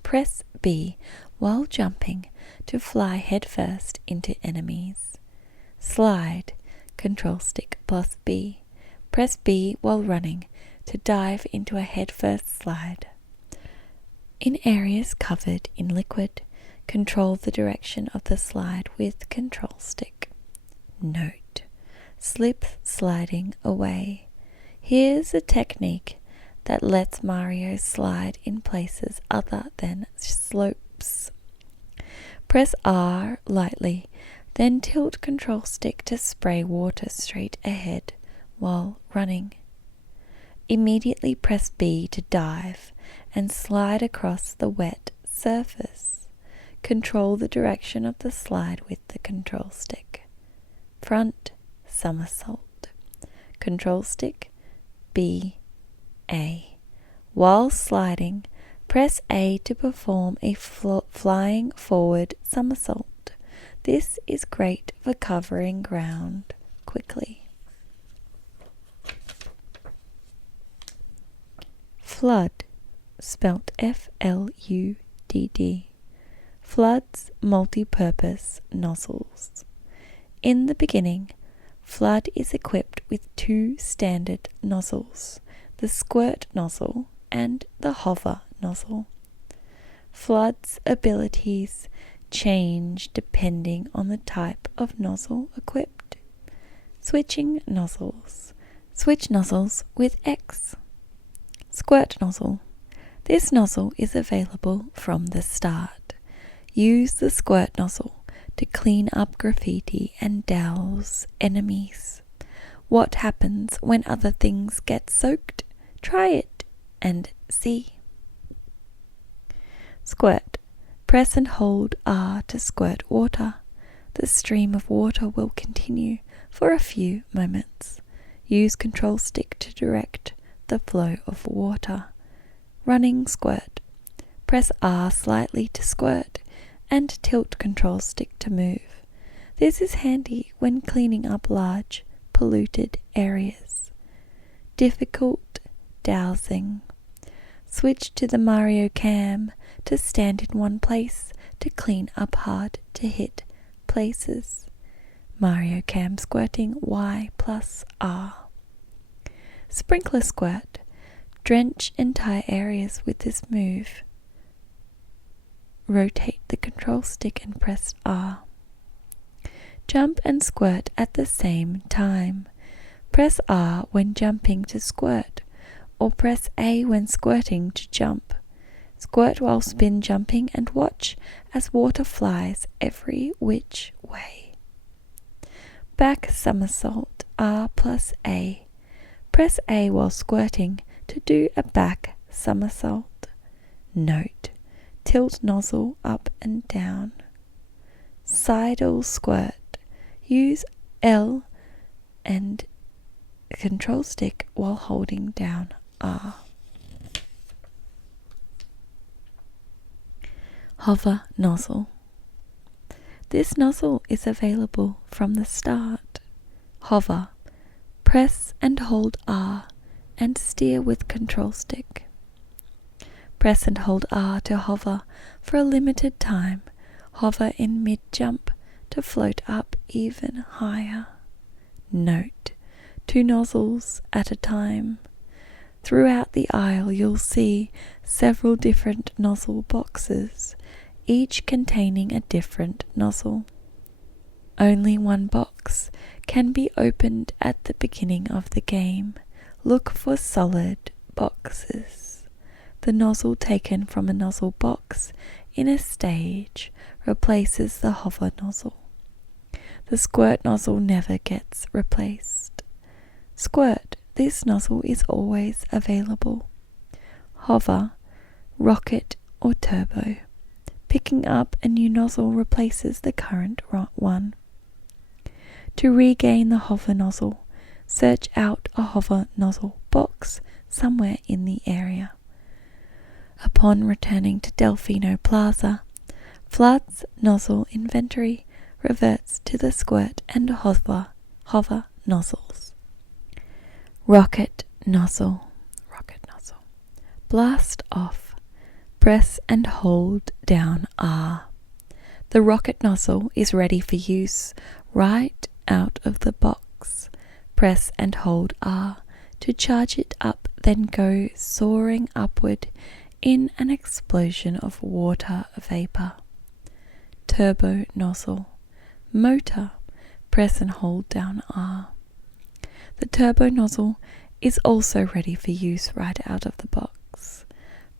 Press B while jumping to fly headfirst into enemies. Slide. Control stick plus B. Press B while running to dive into a headfirst slide. In areas covered in liquid, control the direction of the slide with control stick. Note: slip sliding away. Here's a technique that lets Mario slide in places other than slopes. Press R lightly Then tilt control stick to spray water straight ahead while running. Immediately press B to dive and slide across the wet surface. Control the direction of the slide with the control stick. Front somersault. Control stick B, A. While sliding, press A to perform a flying forward somersault. This is great for covering ground quickly. Flood, spelt F-L-U-D-D. Flood's multi-purpose nozzles. In the beginning, Flood is equipped with two standard nozzles, the squirt nozzle and the hover nozzle. Flood's abilities change depending on the type of nozzle equipped. Switching nozzles. Switch nozzles with X. Squirt nozzle. This nozzle is available from the start. Use the squirt nozzle to clean up graffiti and douse enemies. What happens when other things get soaked? Try it and see. Squirt. Press and hold R to squirt water. The stream of water will continue for a few moments. Use control stick to direct the flow of water. Running squirt. Press R slightly to squirt and tilt control stick to move. This is handy when cleaning up large, polluted areas. Difficult dowsing. Switch to the Mario Cam to stand in one place to clean up hard to hit places. Mario Cam squirting Y plus R. Sprinkler squirt. Drench entire areas with this move. Rotate the control stick and press R. Jump and squirt at the same time. Press R when jumping to squirt, or press A when squirting to jump. Squirt while spin jumping and watch as water flies every which way. Back somersault, R plus A. Press A while squirting to do a back somersault. Note: tilt nozzle up and down. Sidle squirt. Use L and control stick while holding down R. Hover nozzle. This nozzle is available from the start. Hover. Press and hold R and steer with control stick. Press and hold R to hover for a limited time. Hover in mid-jump to float up even higher. Note: 2 nozzles at a time. Throughout the aisle you'll see several different nozzle boxes, each containing a different nozzle. Only one box can be opened at the beginning of the game. Look for solid boxes. The nozzle taken from a nozzle box in a stage replaces the hover nozzle. The squirt nozzle never gets replaced. Squirt. This nozzle is always available. Hover, rocket or turbo. Picking up a new nozzle replaces the current one. To regain the hover nozzle, search out a hover nozzle box somewhere in the area. Upon returning to Delfino Plaza, Flood's nozzle inventory reverts to the squirt and hover nozzles. Rocket nozzle. Blast off. Press and hold down R. The rocket nozzle is ready for use right out of the box. Press and hold R to charge it up, then go soaring upward in an explosion of water vapor. Turbo nozzle. Motor. Press and hold down R. The turbo nozzle is also ready for use right out of the box.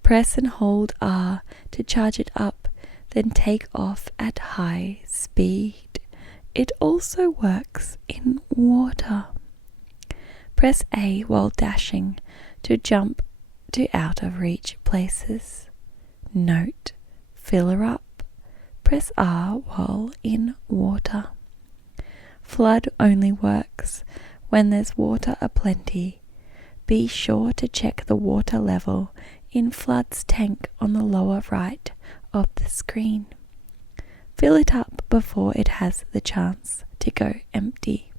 Press and hold R to charge it up, then take off at high speed. it also works in water. Press A while dashing to jump to out of reach places. Note, fill her up. Press R while in water. Flood only works when there's water aplenty. Be sure to check the water level in Flood's tank on the lower right of the screen. Fill it up before it has the chance to go empty.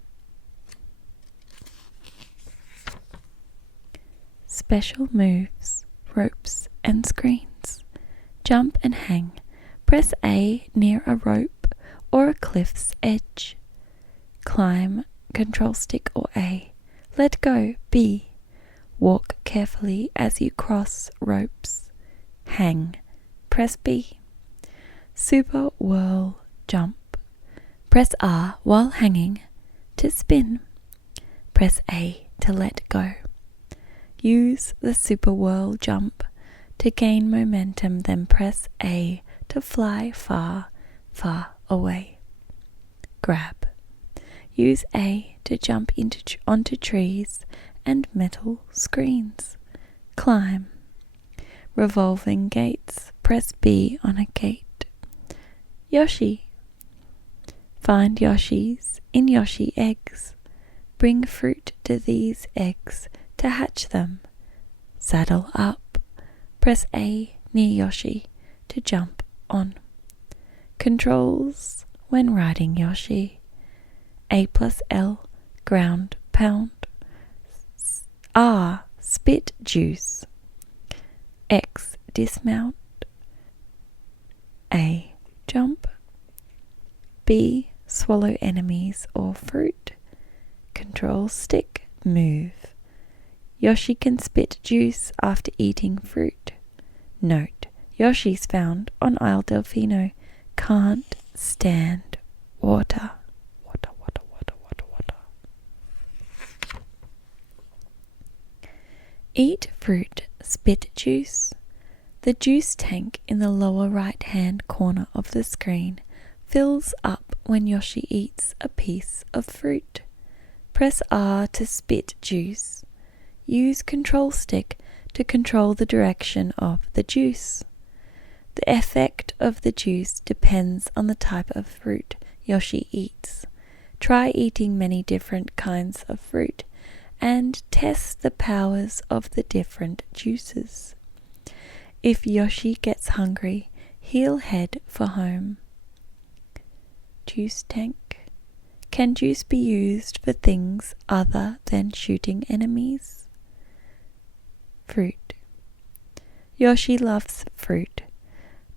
Special moves, ropes and screens. Jump and hang. Press A near a rope or a cliff's edge. Climb, control stick or A. Let go, B. Walk carefully as you cross ropes. Hang. Press B. Super whirl jump. Press R while hanging to spin. Press A to let go. Use the super whirl jump to gain momentum, then press A to fly far, far away. Grab. Use A to jump onto trees and metal screens. Climb. Revolving gates. Press B on a gate. Yoshi. Find Yoshis in Yoshi eggs. Bring fruit to these eggs to hatch them. Saddle up. Press A near Yoshi to jump on. Controls when riding Yoshi. A plus L, ground pound. R, spit juice. X, dismount. A, jump. B, swallow enemies or fruit. Control stick, move. Yoshi can spit juice after eating fruit. Note, Yoshi's found on Isle Delfino can't stand water. Eat fruit, spit juice. The juice tank in the lower right hand corner of the screen fills up when Yoshi eats a piece of fruit. Press R to spit juice. Use control stick to control the direction of the juice. The effect of the juice depends on the type of fruit Yoshi eats. Try eating many different kinds of fruit and test the powers of the different juices. If Yoshi gets hungry, he'll head for home. Juice tank. Can juice be used for things other than shooting enemies? Fruit. Yoshi loves fruit.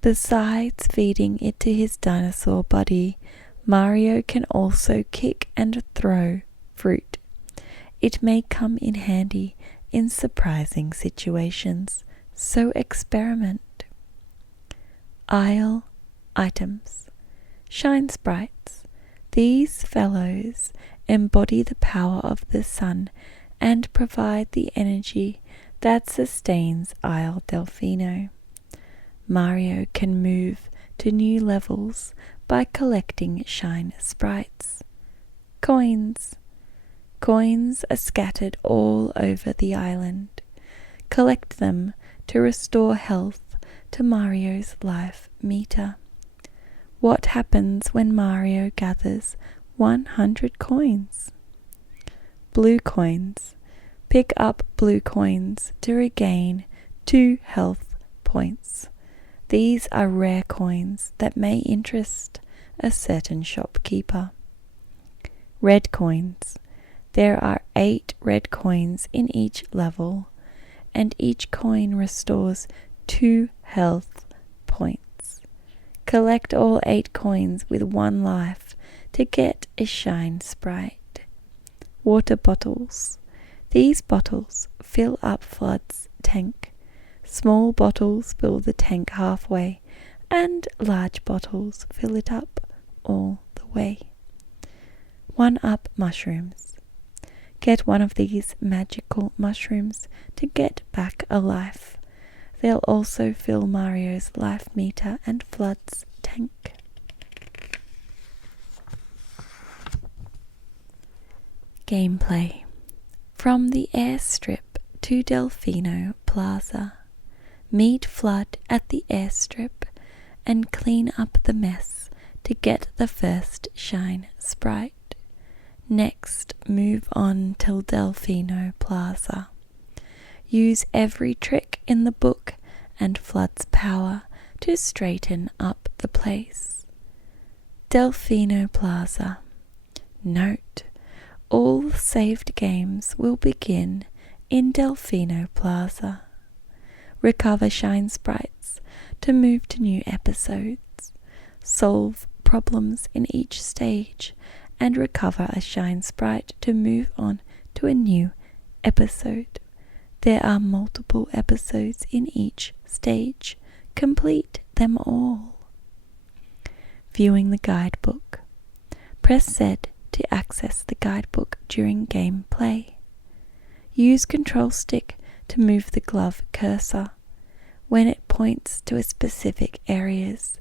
Besides feeding it to his dinosaur buddy, Mario can also kick and throw fruit. It may come in handy in surprising situations, so experiment. Isle items. Shine sprites. These fellows embody the power of the sun and provide the energy that sustains Isle Delfino. Mario can move to new levels by collecting shine sprites. Coins. Coins are scattered all over the island. Collect them to restore health to Mario's life meter. What happens when Mario gathers 100 coins? Blue coins. Pick up blue coins to regain 2 health points. These are rare coins that may interest a certain shopkeeper. Red coins. There are 8 red coins in each level, and each coin restores 2 health points. Collect all 8 coins with 1 life to get a shine sprite. Water bottles. These bottles fill up Flood's tank. Small bottles fill the tank halfway, and large bottles fill it up all the way. 1-up mushrooms. Get one of these magical mushrooms to get back a life. They'll also fill Mario's life meter and Flood's tank. Gameplay. From the airstrip to Delfino Plaza. Meet Flood at the airstrip and clean up the mess to get the first shine sprite. Next, move on till Delfino Plaza. Use every trick in the book and Flood's power to straighten up the place. Delfino Plaza. Note: all saved games will begin in Delfino Plaza. Recover shine sprites to move to new episodes. Solve problems in each stage and recover a shine sprite to move on to a new episode. There are multiple episodes in each stage. Complete them all. Viewing the guidebook. Press Z to access the guidebook during gameplay. Use control stick to move the glove cursor. When it points to a specific areas,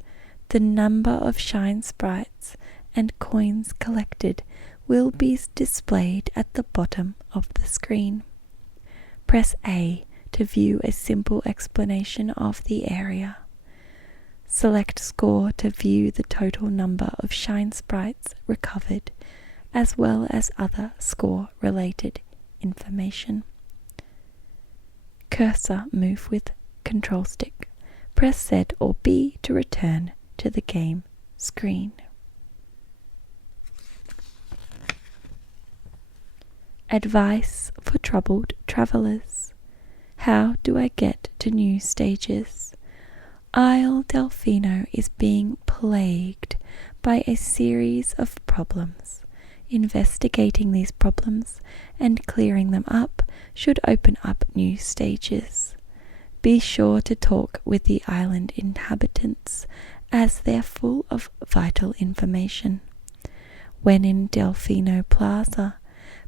the number of shine sprites and coins collected will be displayed at the bottom of the screen. Press A to view a simple explanation of the area. Select Score to view the total number of shine sprites recovered, as well as other score-related information. Cursor move with control stick. Press Z or B to return to the game screen. Advice for troubled travelers. How do I get to new stages? Isle Delfino is being plagued by a series of problems. Investigating these problems and clearing them up should open up new stages. Be sure to talk with the island inhabitants as they're full of vital information. When in Delfino Plaza,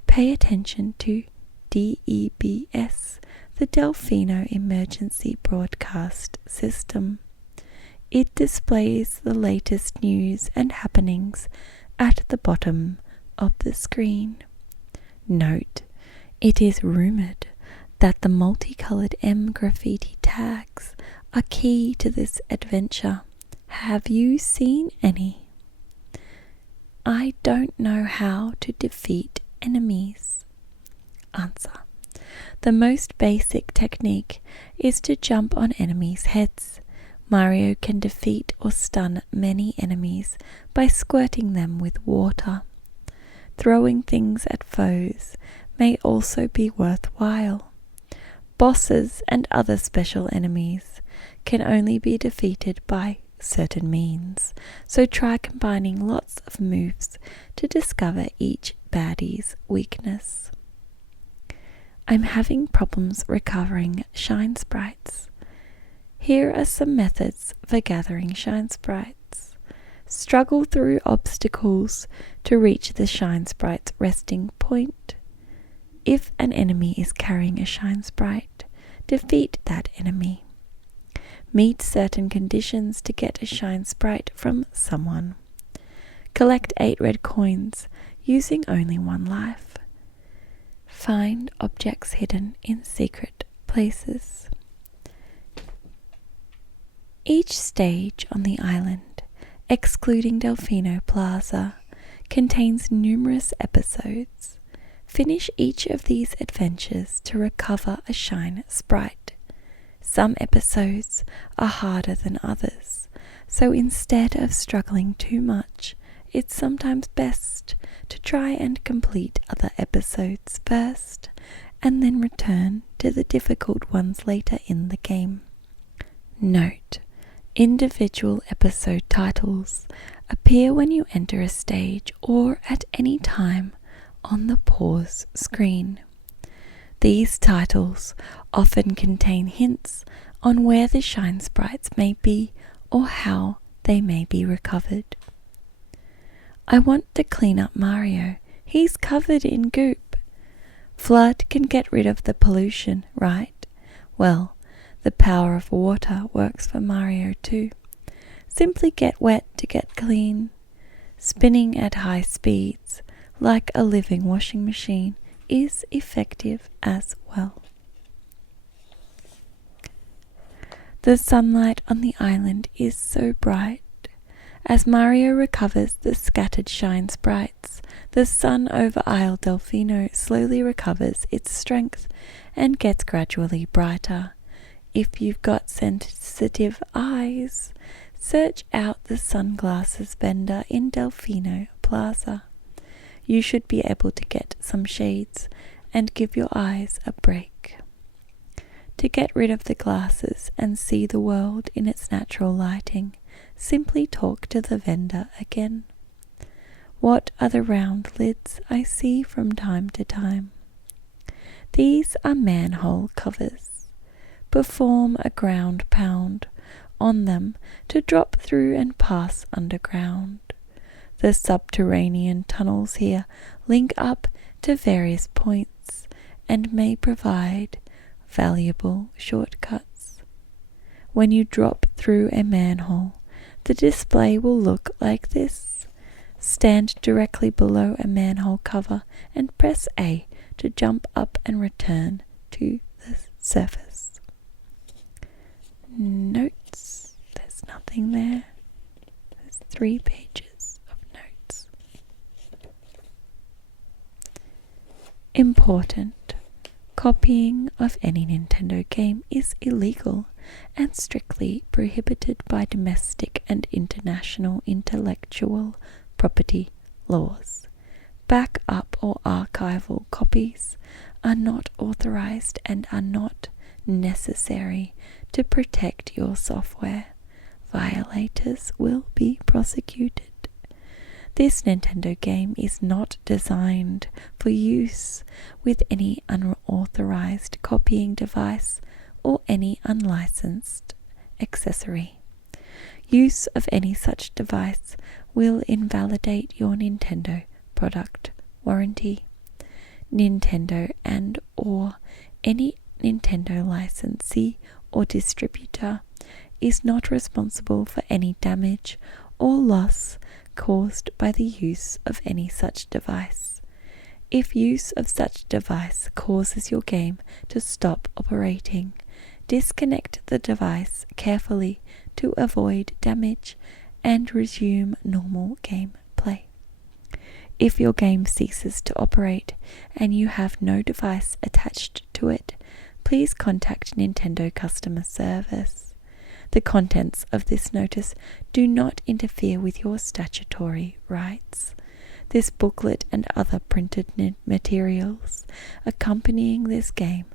pay attention to DEBS, the Delfino Emergency Broadcast System. It displays the latest news and happenings at the bottom of the screen. Note: it is rumoured that the multicolored M graffiti tags are key to this adventure. Have you seen any? I don't know how to defeat enemies. Answer: the most basic technique is to jump on enemies' heads. Mario can defeat or stun many enemies by squirting them with water. Throwing things at foes may also be worthwhile. Bosses and other special enemies can only be defeated by certain means, so try combining lots of moves to discover each baddie's weakness. I'm having problems recovering shine sprites. Here are some methods for gathering shine sprites. Struggle through obstacles to reach the shine sprite's resting point. If an enemy is carrying a shine sprite, defeat that enemy. Meet certain conditions to get a shine sprite from someone. Collect 8 red coins using only 1 life. Find objects hidden in secret places. Each stage on the island, excluding Delfino Plaza, contains numerous episodes. Finish each of these adventures to recover a shine sprite. Some episodes are harder than others, so instead of struggling too much, it's sometimes best to try and complete other episodes first, and then return to the difficult ones later in the game. Note: individual episode titles appear when you enter a stage or at any time on the pause screen. These titles often contain hints on where the shine sprites may be or how they may be recovered. I want to clean up Mario. He's covered in goop. Flood can get rid of the pollution, right? Well, the power of water works for Mario too. Simply get wet to get clean. Spinning at high speeds, like a living washing machine, is effective as well. The sunlight on the island is so bright. As Mario recovers the scattered shine sprites, the sun over Isle Delfino slowly recovers its strength and gets gradually brighter. If you've got sensitive eyes, search out the sunglasses vendor in Delfino Plaza. You should be able to get some shades and give your eyes a break. To get rid of the glasses and see the world in its natural lighting, simply talk to the vendor again. What are the round lids I see from time to time? These are manhole covers. Perform a ground pound on them to drop through and pass underground. The subterranean tunnels here link up to various points and may provide valuable shortcuts. When you drop through a manhole, the display will look like this. Stand directly below a manhole cover and press A to jump up and return to the surface. Notes. There's nothing there. There's 3 pages of notes. Important. Copying of any Nintendo game is illegal and strictly prohibited by domestic and international intellectual property laws. Backup or archival copies are not authorized and are not necessary to protect your software. Violators will be prosecuted. This Nintendo game is not designed for use with any unauthorized copying device or any unlicensed accessory. Use of any such device will invalidate your Nintendo product warranty. Nintendo and or any Nintendo licensee or distributor is not responsible for any damage or loss caused by the use of any such device. If use of such device causes your game to stop operating, disconnect the device carefully to avoid damage and resume normal game play. If your game ceases to operate and you have no device attached to it, please contact Nintendo customer service. The contents of this notice do not interfere with your statutory rights. This booklet and other printed materials accompanying this game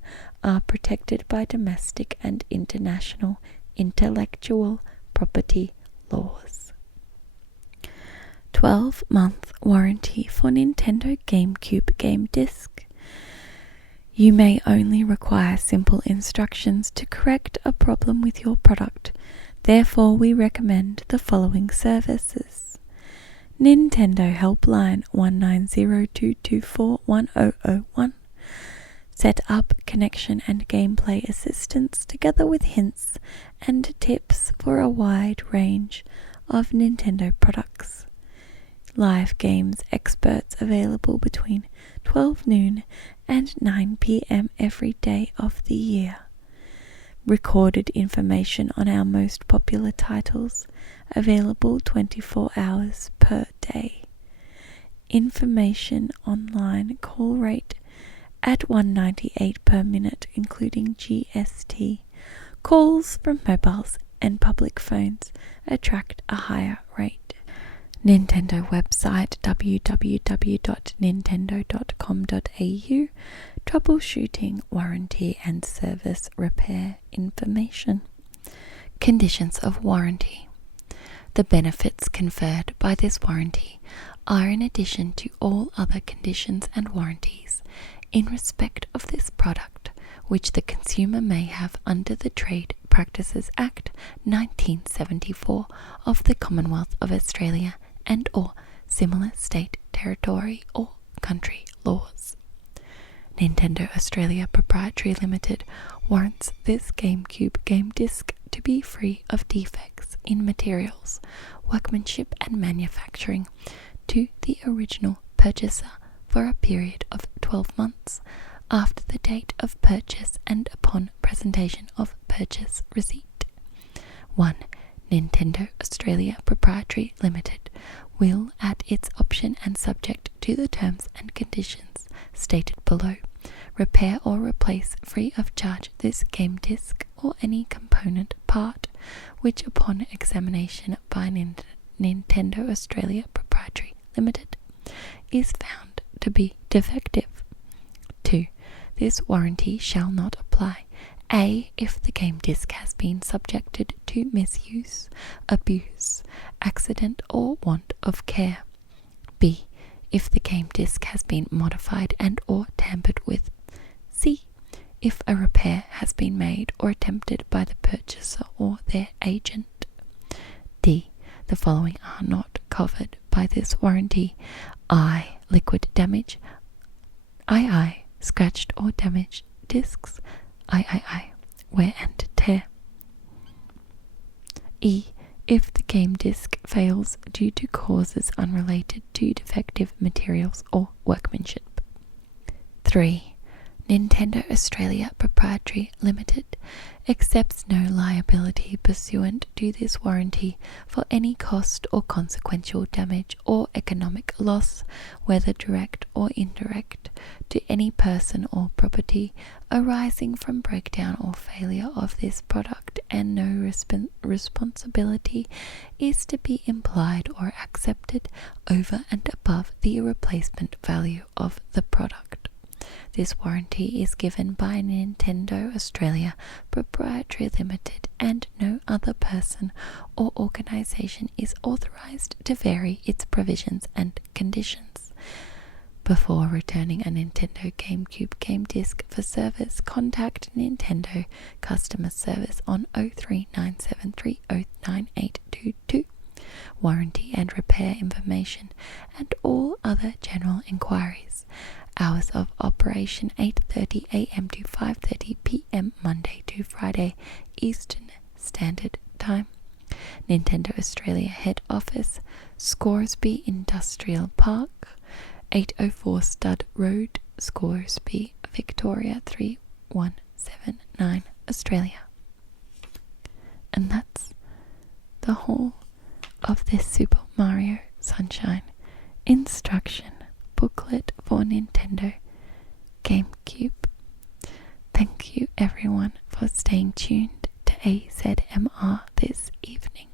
are protected by domestic and international intellectual property laws. 12-month warranty for Nintendo GameCube game disc. You may only require simple instructions to correct a problem with your product. Therefore, we recommend the following services. Nintendo Helpline 190-224-1001. Set up connection and gameplay assistance together with hints and tips for a wide range of Nintendo products. Live games experts available between 12 noon and 9 p.m. every day of the year. Recorded information on our most popular titles, available 24 hours per day. Information online call rate at $1.98 per minute, including GST. Calls from mobiles and public phones attract a higher rate. Nintendo website www.nintendo.com.au. Troubleshooting, warranty and service repair information. Conditions of warranty. The benefits conferred by this warranty are in addition to all other conditions and warranties in respect of this product which the consumer may have under the Trade Practices Act 1974 of the Commonwealth of Australia and or similar state, territory or country laws. Nintendo Australia Proprietary Limited warrants this GameCube game disc to be free of defects in materials, workmanship and manufacturing to the original purchaser for a period of 12 months after the date of purchase and upon presentation of purchase receipt. 1. Nintendo Australia Proprietary Limited will, at its option and subject to the terms and conditions stated below, repair or replace free of charge this game disc or any component part which, upon examination by Nintendo Australia Proprietary Limited, is found to be defective. 2. This warranty shall not apply A. If the game disc has been subjected to misuse, abuse, accident or want of care. B. If the game disc has been modified and or tampered with. C. If a repair has been made or attempted by the purchaser or their agent. D. The following are not covered by this warranty: I. Liquid damage. II. Scratched or damaged discs. III. Wear and tear. E. If the game disc fails due to causes unrelated to defective materials or workmanship. 3. Nintendo Australia Proprietary Limited accepts no liability pursuant to this warranty for any cost or consequential damage or economic loss, whether direct or indirect, to any person or property arising from breakdown or failure of this product, and no responsibility is to be implied or accepted over and above the replacement value of the product. This warranty is given by Nintendo Australia Proprietary Limited, and no other person or organisation is authorised to vary its provisions and conditions. Before returning a Nintendo GameCube game disc for service, contact Nintendo customer service on 0397309822. Warranty and repair information and all other general inquiries. Hours of operation 8:30 a.m. to 5:30 p.m. Monday to Friday, Eastern Standard Time. Nintendo Australia Head Office, Scoresby Industrial Park, 804 Stud Road, Scoresby, Victoria 3179, Australia. And that's the whole of this Super Mario Sunshine instruction booklet for Nintendo GameCube. Thank you everyone for staying tuned to AZMR this evening,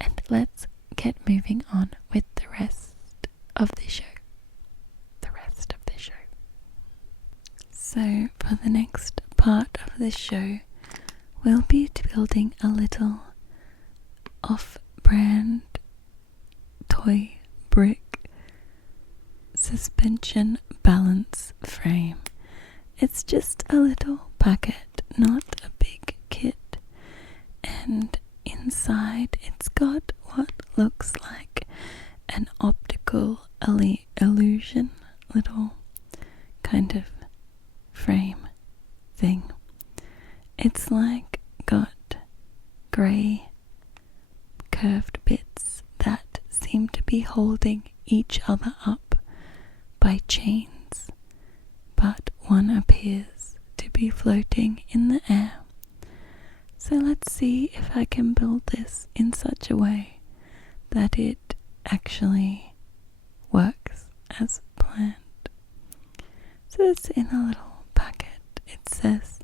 and let's get moving on with the rest of the show. So for the next part of the show, we'll be building a little off-brand toy brick suspension balance frame. It's just a little packet, not a big kit, and inside it's got what looks like an optical illusion, little kind of frame thing. It's like got grey curved bits that seem to be holding each other up by chains, but one appears to be floating in the air. So let's see if I can build this in such a way that it actually works as planned. So it's in a little packet. It says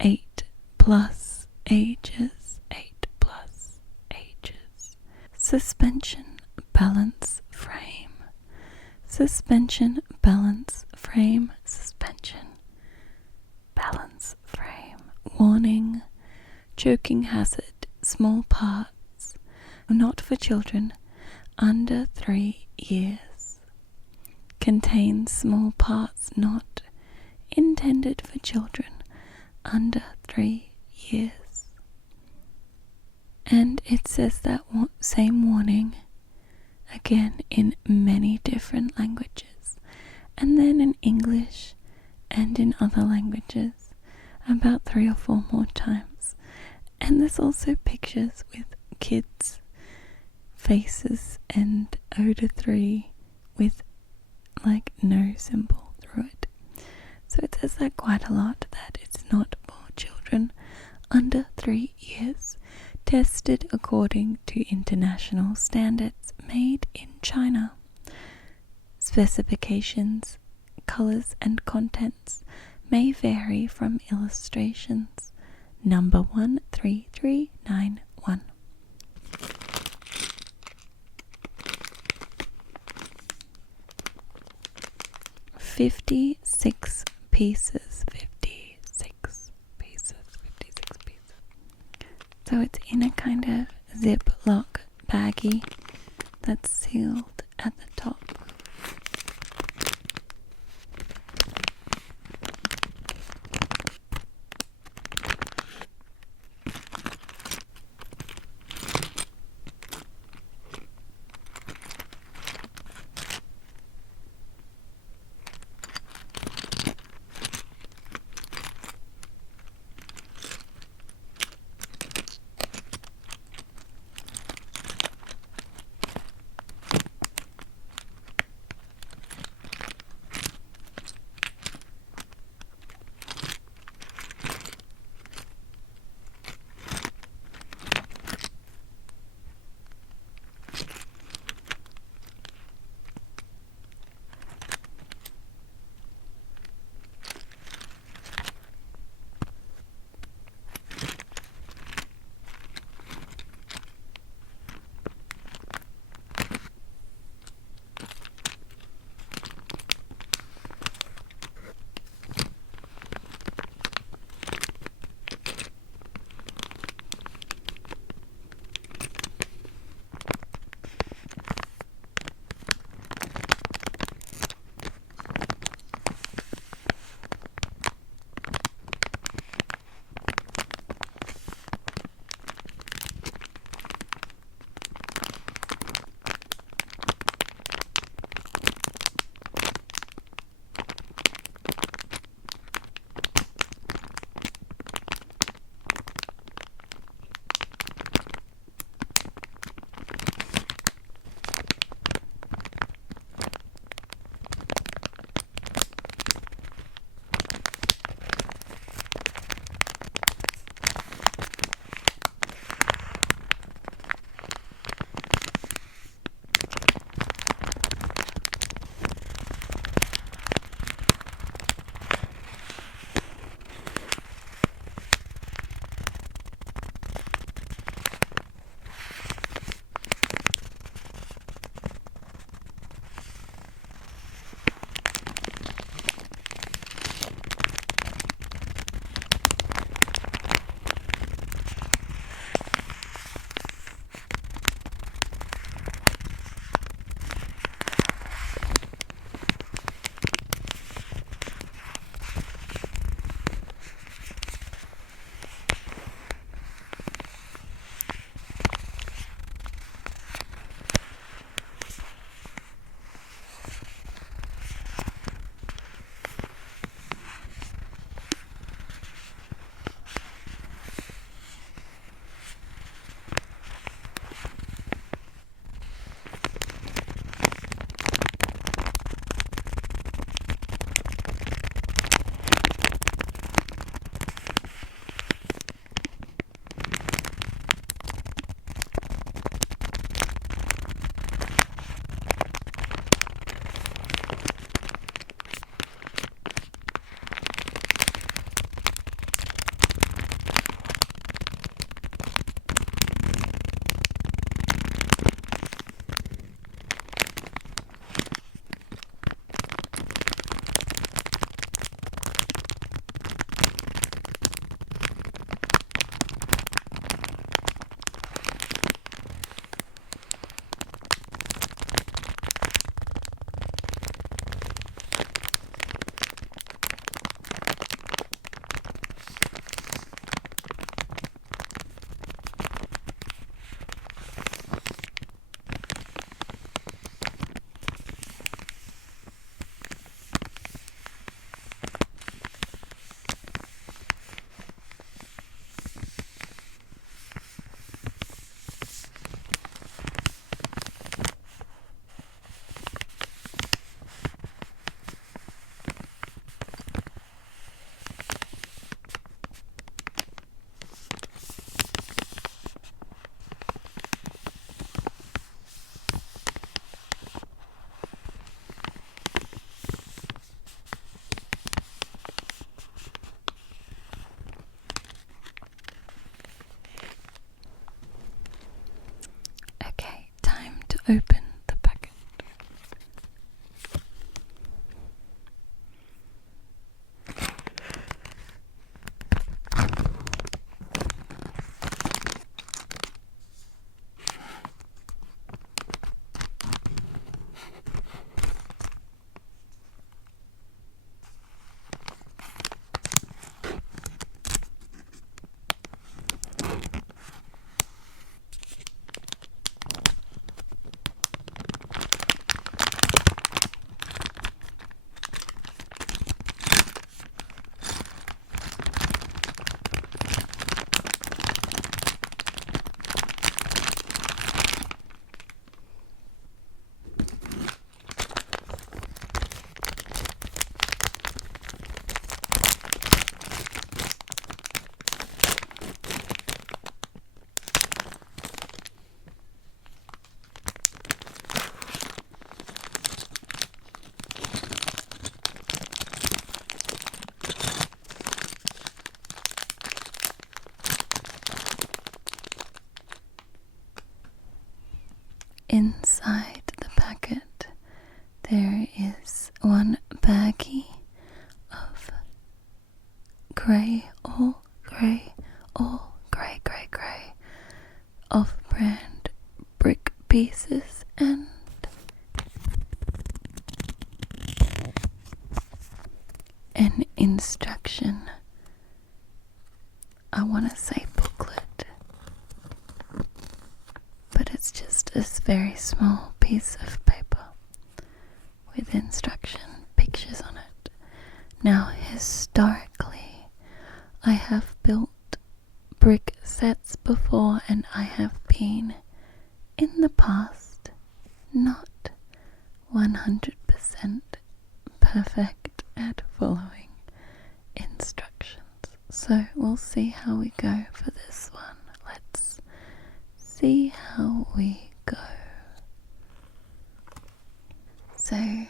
8 plus ages, 8 plus ages. Suspension balance frame. Suspension balance frame. Suspension balance frame. Warning: choking hazard. Small parts. Not for children under 3 years. Contains small parts not intended for children under 3 years. And it says that same warning again in many different languages, and then in English and in other languages about 3 or 4 more times. And there's also pictures with kids' faces and O to 3 with like no symbol through it. So it says that quite a lot, that it's not for children under 3 years, tested according to international standards, made in China. Specifications, colors and contents may vary from illustrations. Number 13391. "56 pieces, 56 pieces, 56 pieces." So it's in a kind of Ziploc baggie that's sealed at the top. open the packet. Inside the packet there is one baggie of grey off-brand brick pieces and an instruction, I want to say booklet, but it's just this very small piece of paper with instruction pictures on it. Now historically I have built brick sets before, and I have been in the past not 100% perfect at following instructions, so we'll see how we go for this one. Let's see how we go. So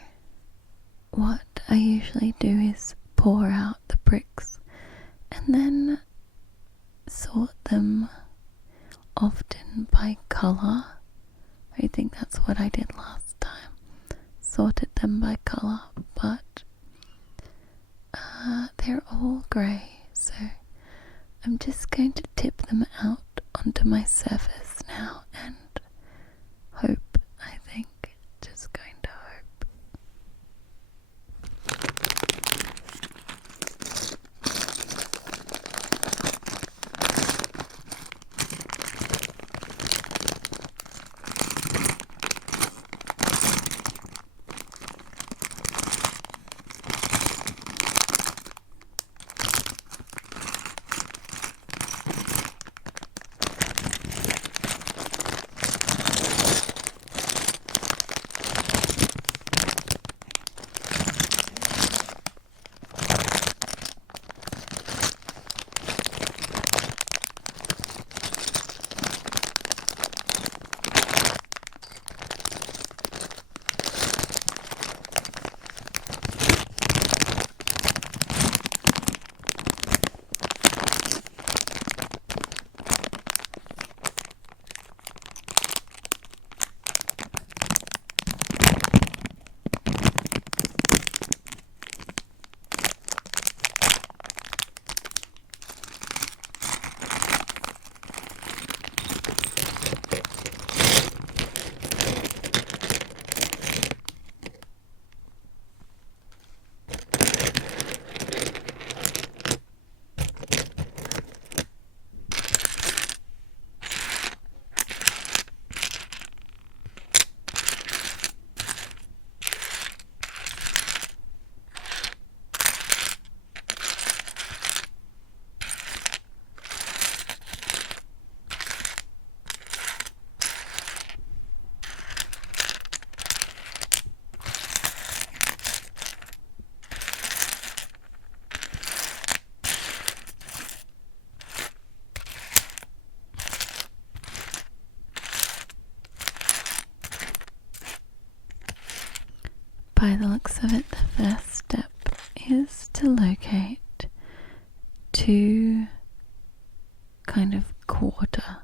what I usually do is pour out the bricks and then sort them, often by colour. I think that's what I did last time, sorted them by colour, but they're all grey, so I'm just going to tip them out onto my surface now and hope, I think, just going to hope. By the looks of it, the first step is to locate two kind of quarter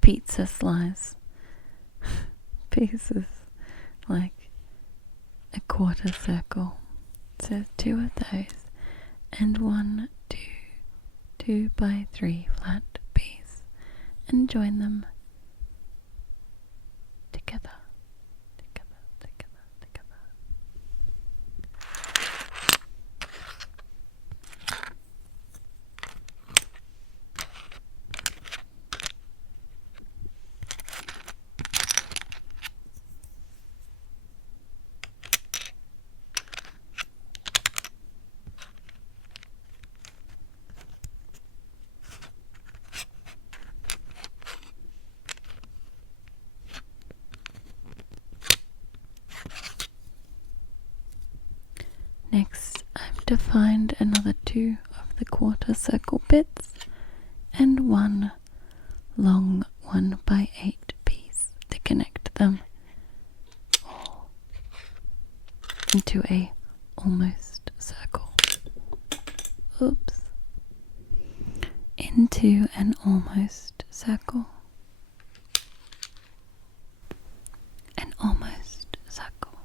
pizza slice pieces, like a quarter circle. So 2 of those, and 1, 2 by 3 flat piece, and join them together. Next, I'm to find another 2 of the quarter circle bits and 1 long 1 by 8 piece to connect them all into a almost circle. Oops. Into an almost circle. An almost circle.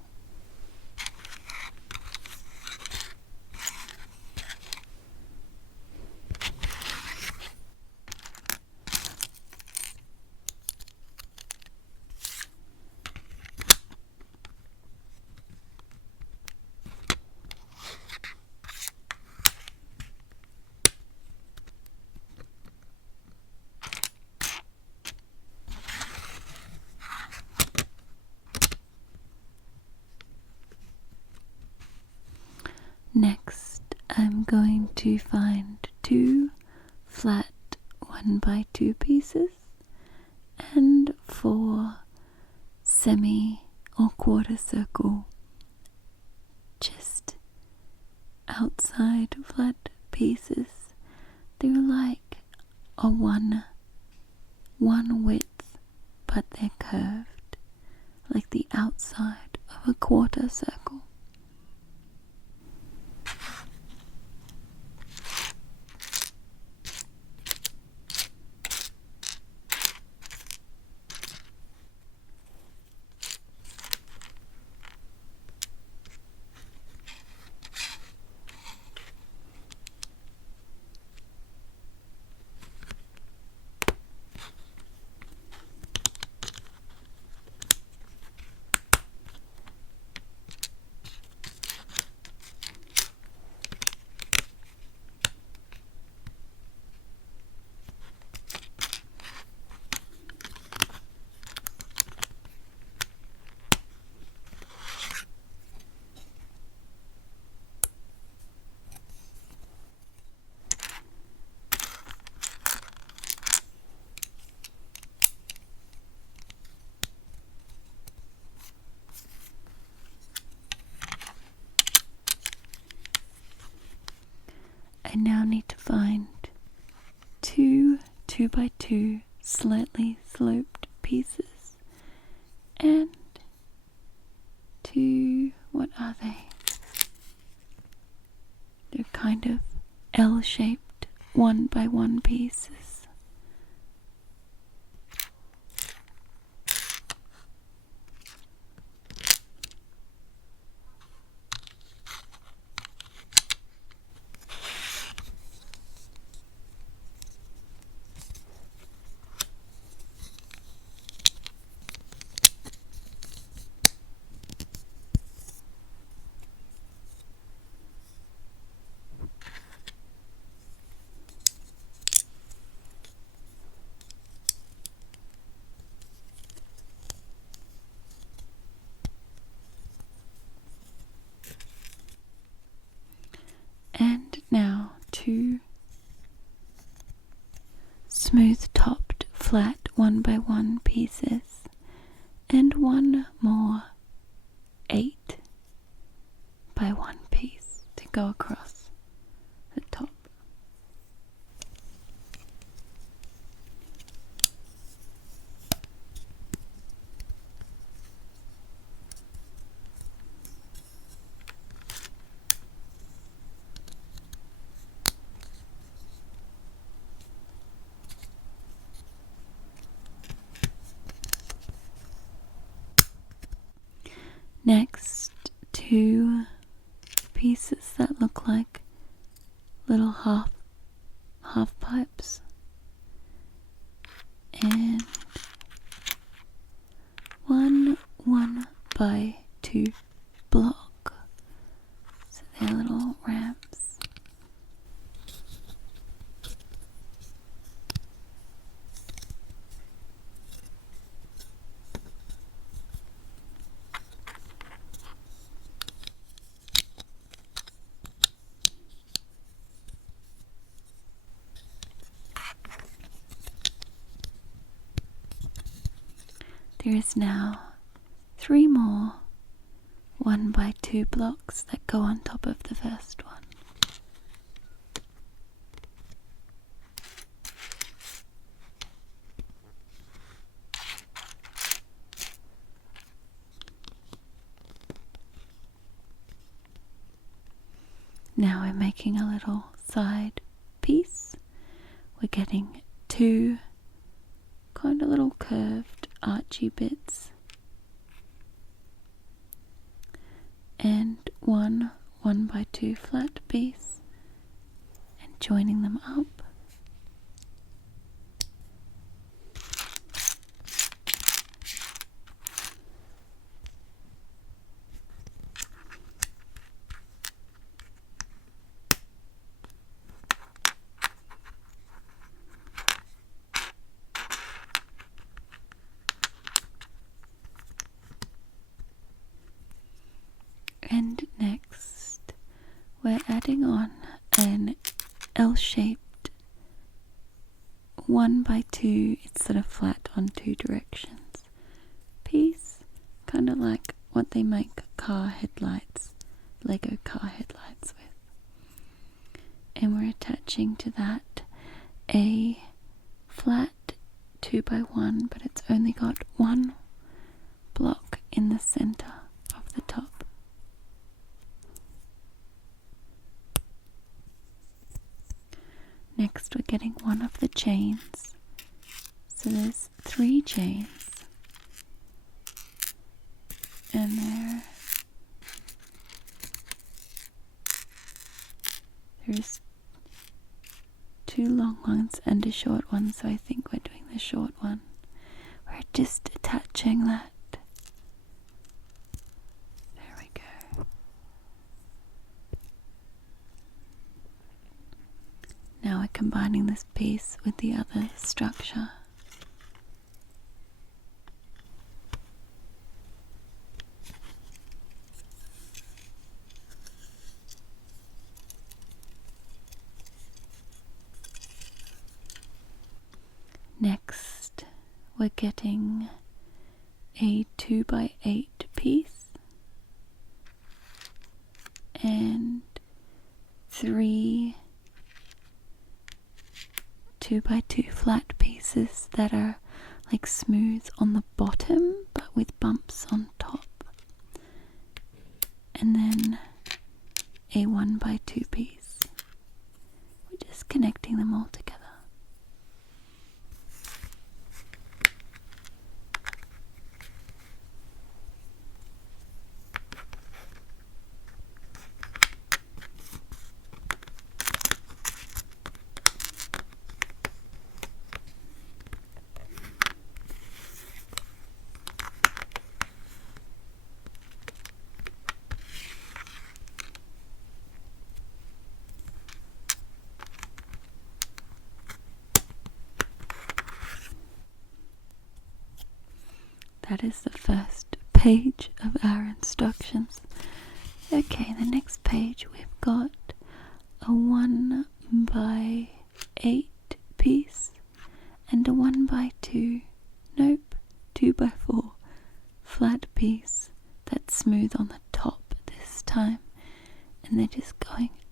Next, I'm going to find 2 flat 1 by 2 pieces and 4 semi or quarter circle just outside flat pieces. They're like a one width, but they're curved like the outside of a quarter circle. I now need to find 2 2 by 2 slightly sloped pieces and 2, what are they? They're kind of L-shaped 1 by 1 pieces. And now 2 smooth topped flat 1 by 1 pieces and 1 more 8 by 1 piece to go across the top. Next, 2 pieces that look like little half pipes, and 1 1x2 block. So they're little ramps. There is now 3 more 1x2 blocks that go on top of the first one. Now we're making a little side piece. We're getting 2 kind of little curved archy bits and 1 1x2 flat piece, and joining them up. And next, we're adding on an L-shaped 1x2, it's sort of flat on 2 directions piece, kind of like what they make car headlights, Lego car headlights with. And we're attaching to that a flat 2x1, but it's only got 1 block in the center of the top. Next, we're getting one of the chains. So there's 3 chains, and there's 2 long ones and a short one, so I think we're doing the short one. We're just attaching that. There we go. Now we're combining this piece with the other structure. Next, we're getting a 2x8 piece and 3 2x2 flat pieces that are like smooth on the bottom but with bumps on top, and then a 1x2 piece. We're just connecting them all together. That is the first page of our instructions. Okay, the next page we've got a 1x8 piece and a 1x2, 2x4 flat piece that's smooth on the top this time. And they're just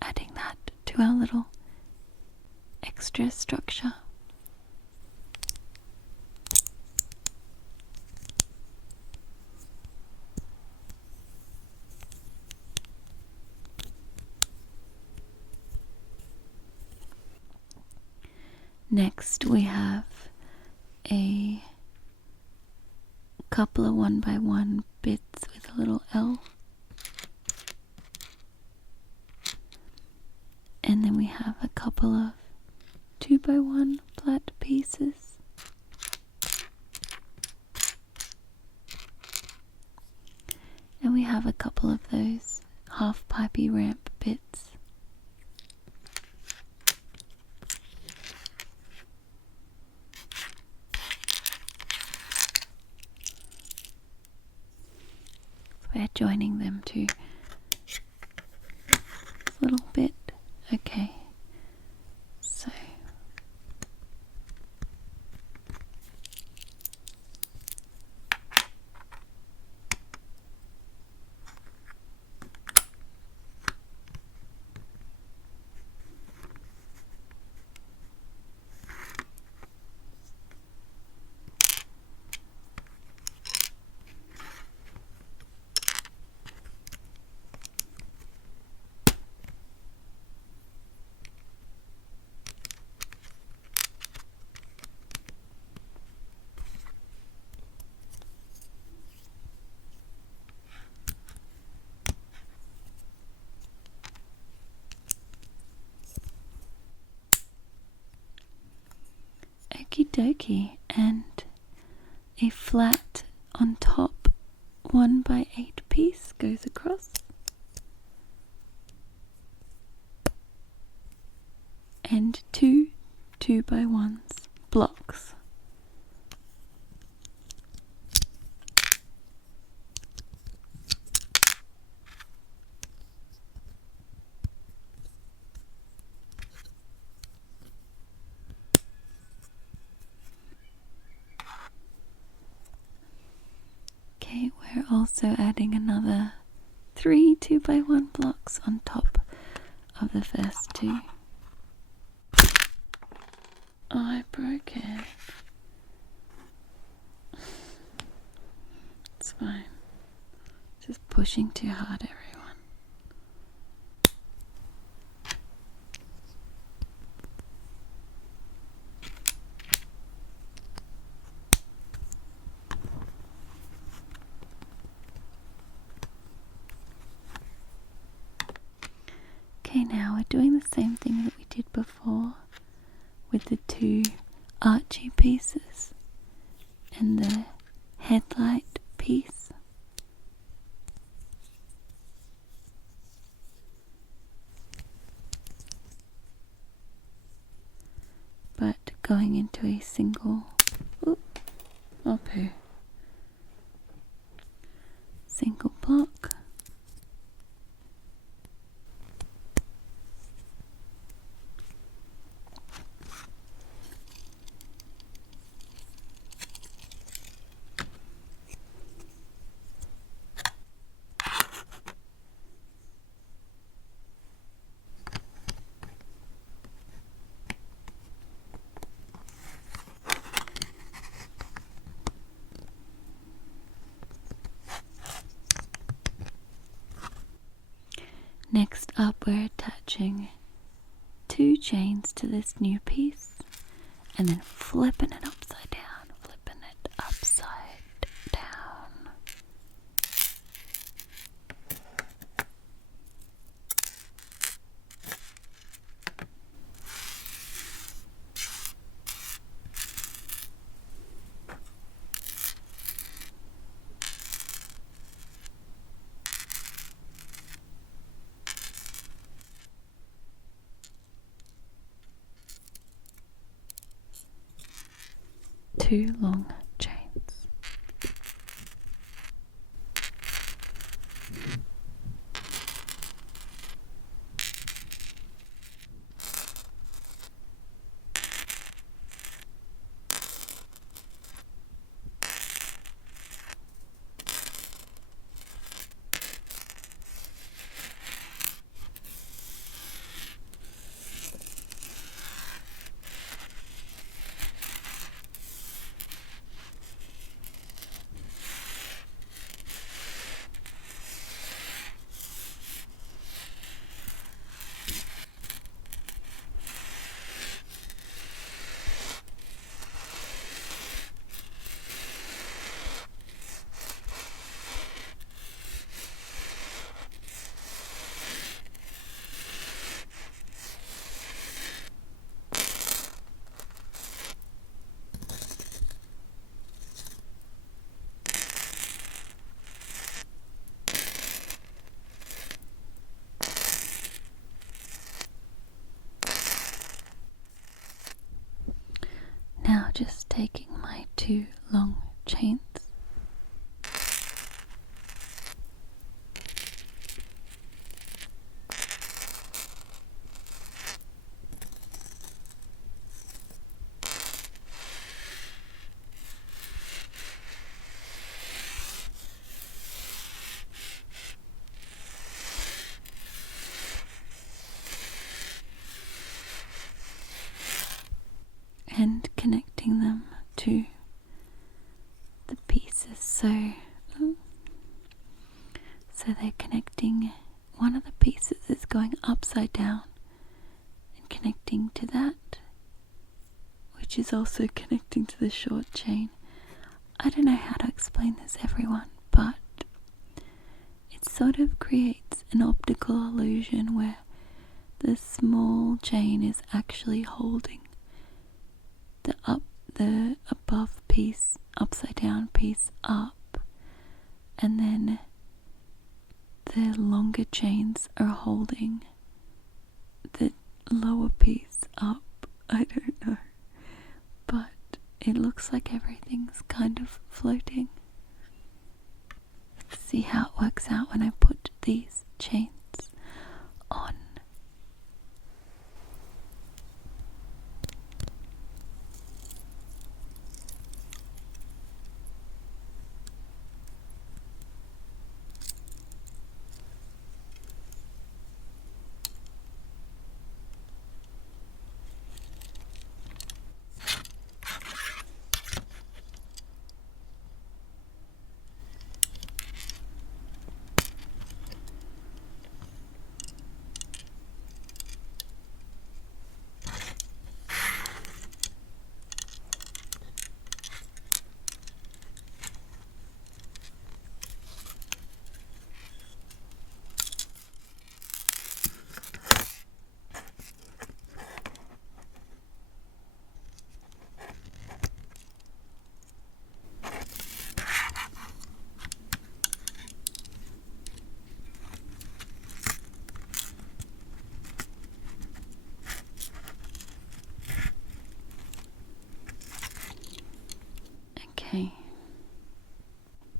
adding that to our little extra structure. Next we have a couple of 1x1 bits with a little L. And then we have a couple of 2x1 flat pieces. And we have a couple of those half pipey ramp bits. So we're joining them to a little bit. Okay, so okie dokie, and a flat on top 1x8 piece goes across, and two 2x1s blocks. Okay, we're also adding another 3 2x1 blocks on top of the first two. Oh, I broke it. It's fine. Just pushing too hard, everyone. Okay, now we're doing the same thing that we did before with the two archy pieces and the headlight piece. But going into a single single block. Next up, we're attaching 2 chains to this new piece and then flipping it upside down, flipping it upside down. Two long chains. just taking my 2 long chains. And connecting them to the pieces, so they're connecting. One of the pieces is going upside down and connecting to that, which is also connecting to the short chain. I don't know how to explain this, everyone, but it sort of creates an optical illusion where the small chain is actually holding the above piece, upside down piece up, and then the longer chains are holding the lower piece up. I don't know, but it looks like everything's kind of floating. Let's see how it works out when I put these chains on.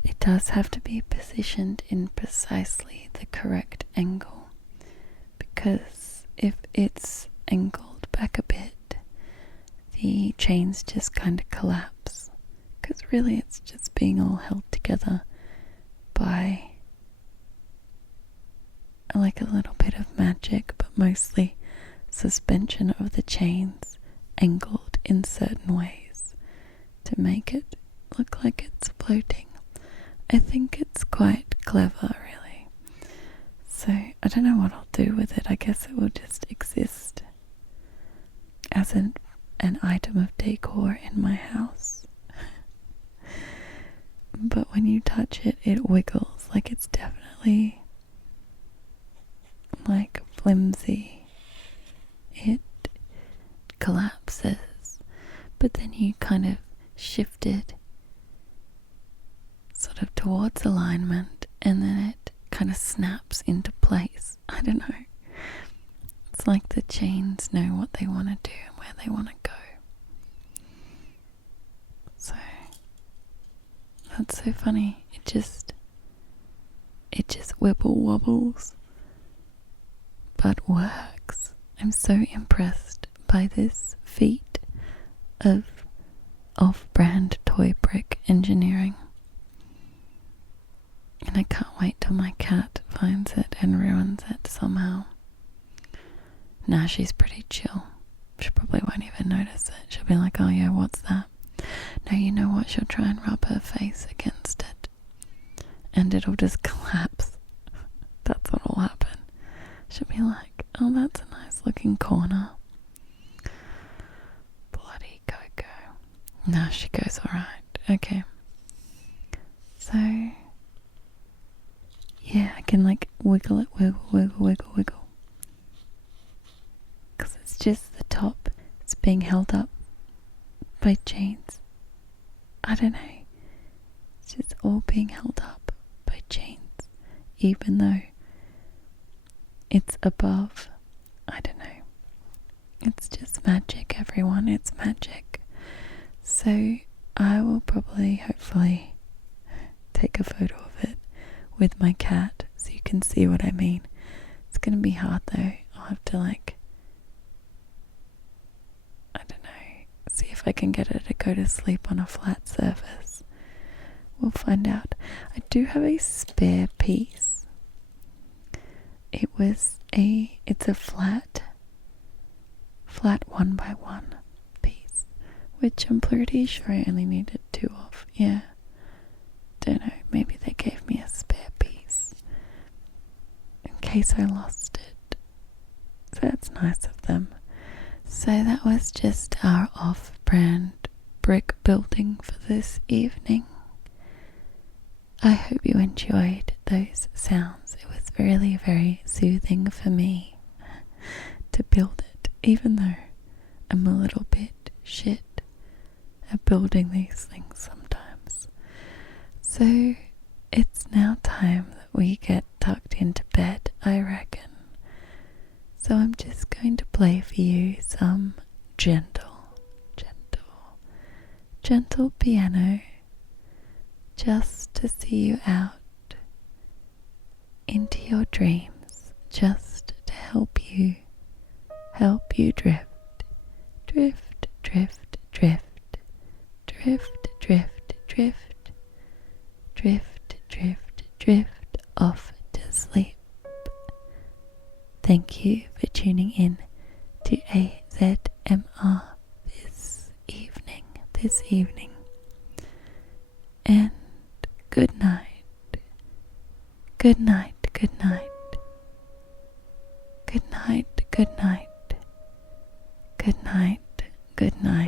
It does have to be positioned in precisely the correct angle, because if it's angled back a bit, the chains just kind of collapse, because really it's just being all held together by like a little bit of magic, but mostly suspension of the chains angled in certain ways to make it look like it's floating. I think it's quite clever, really. So I don't know what I'll do with it. I guess it will just exist as an item of decor in my house. But when you touch it, it wiggles. Like, it's definitely like flimsy. It collapses, but then you kind of shift it sort of towards alignment, and then it kind of snaps into place. I don't know. It's like the chains know what they want to do and where they want to go. So that's so funny. It just wibble wobbles, but works. I'm so impressed by this feat of off-brand toy brick engineering. And I can't wait till my cat finds it and ruins it somehow. Nah, she's pretty chill. She probably won't even notice it. She'll be like, oh yeah, what's that? No, you know what? She'll try and rub her face against it, and it'll just collapse. That's what'll happen. She'll be like, oh, that's a nice looking corner. Bloody Coco. Nah, she goes alright. Okay. So yeah, I can like wiggle it, wiggle. Because it's just the top. It's being held up by chains. I don't know. It's just all being held up by chains. Even though it's above. I don't know. It's just magic, everyone. It's magic. So I will probably, hopefully, take a photo of it with my cat so you can see what I mean. It's gonna be hard though. I'll have to I don't know, see if I can get her to go to sleep on a flat surface. We'll find out. I do have a spare piece. It's a flat 1x1 piece, which I'm pretty sure I only needed 2 of. Yeah. Don't know, maybe they gave me a spare piece in case I lost it. So that's nice of them. So that was just our off-brand brick building for this evening. I hope you enjoyed those sounds. It was really very soothing for me to build it, even though I'm a little bit shit at building these things sometimes. So it's now time that we get tucked into bed, I reckon. So I'm just going to play for you some gentle piano, just to see you out into your dreams, just to help you drift, drift, drift, drift, drift, drift, drift, drift, drift, drift off to sleep. Thank you for tuning in to AZMR this evening. And good night. Good night, good night. Good night, good night. Good night, good night.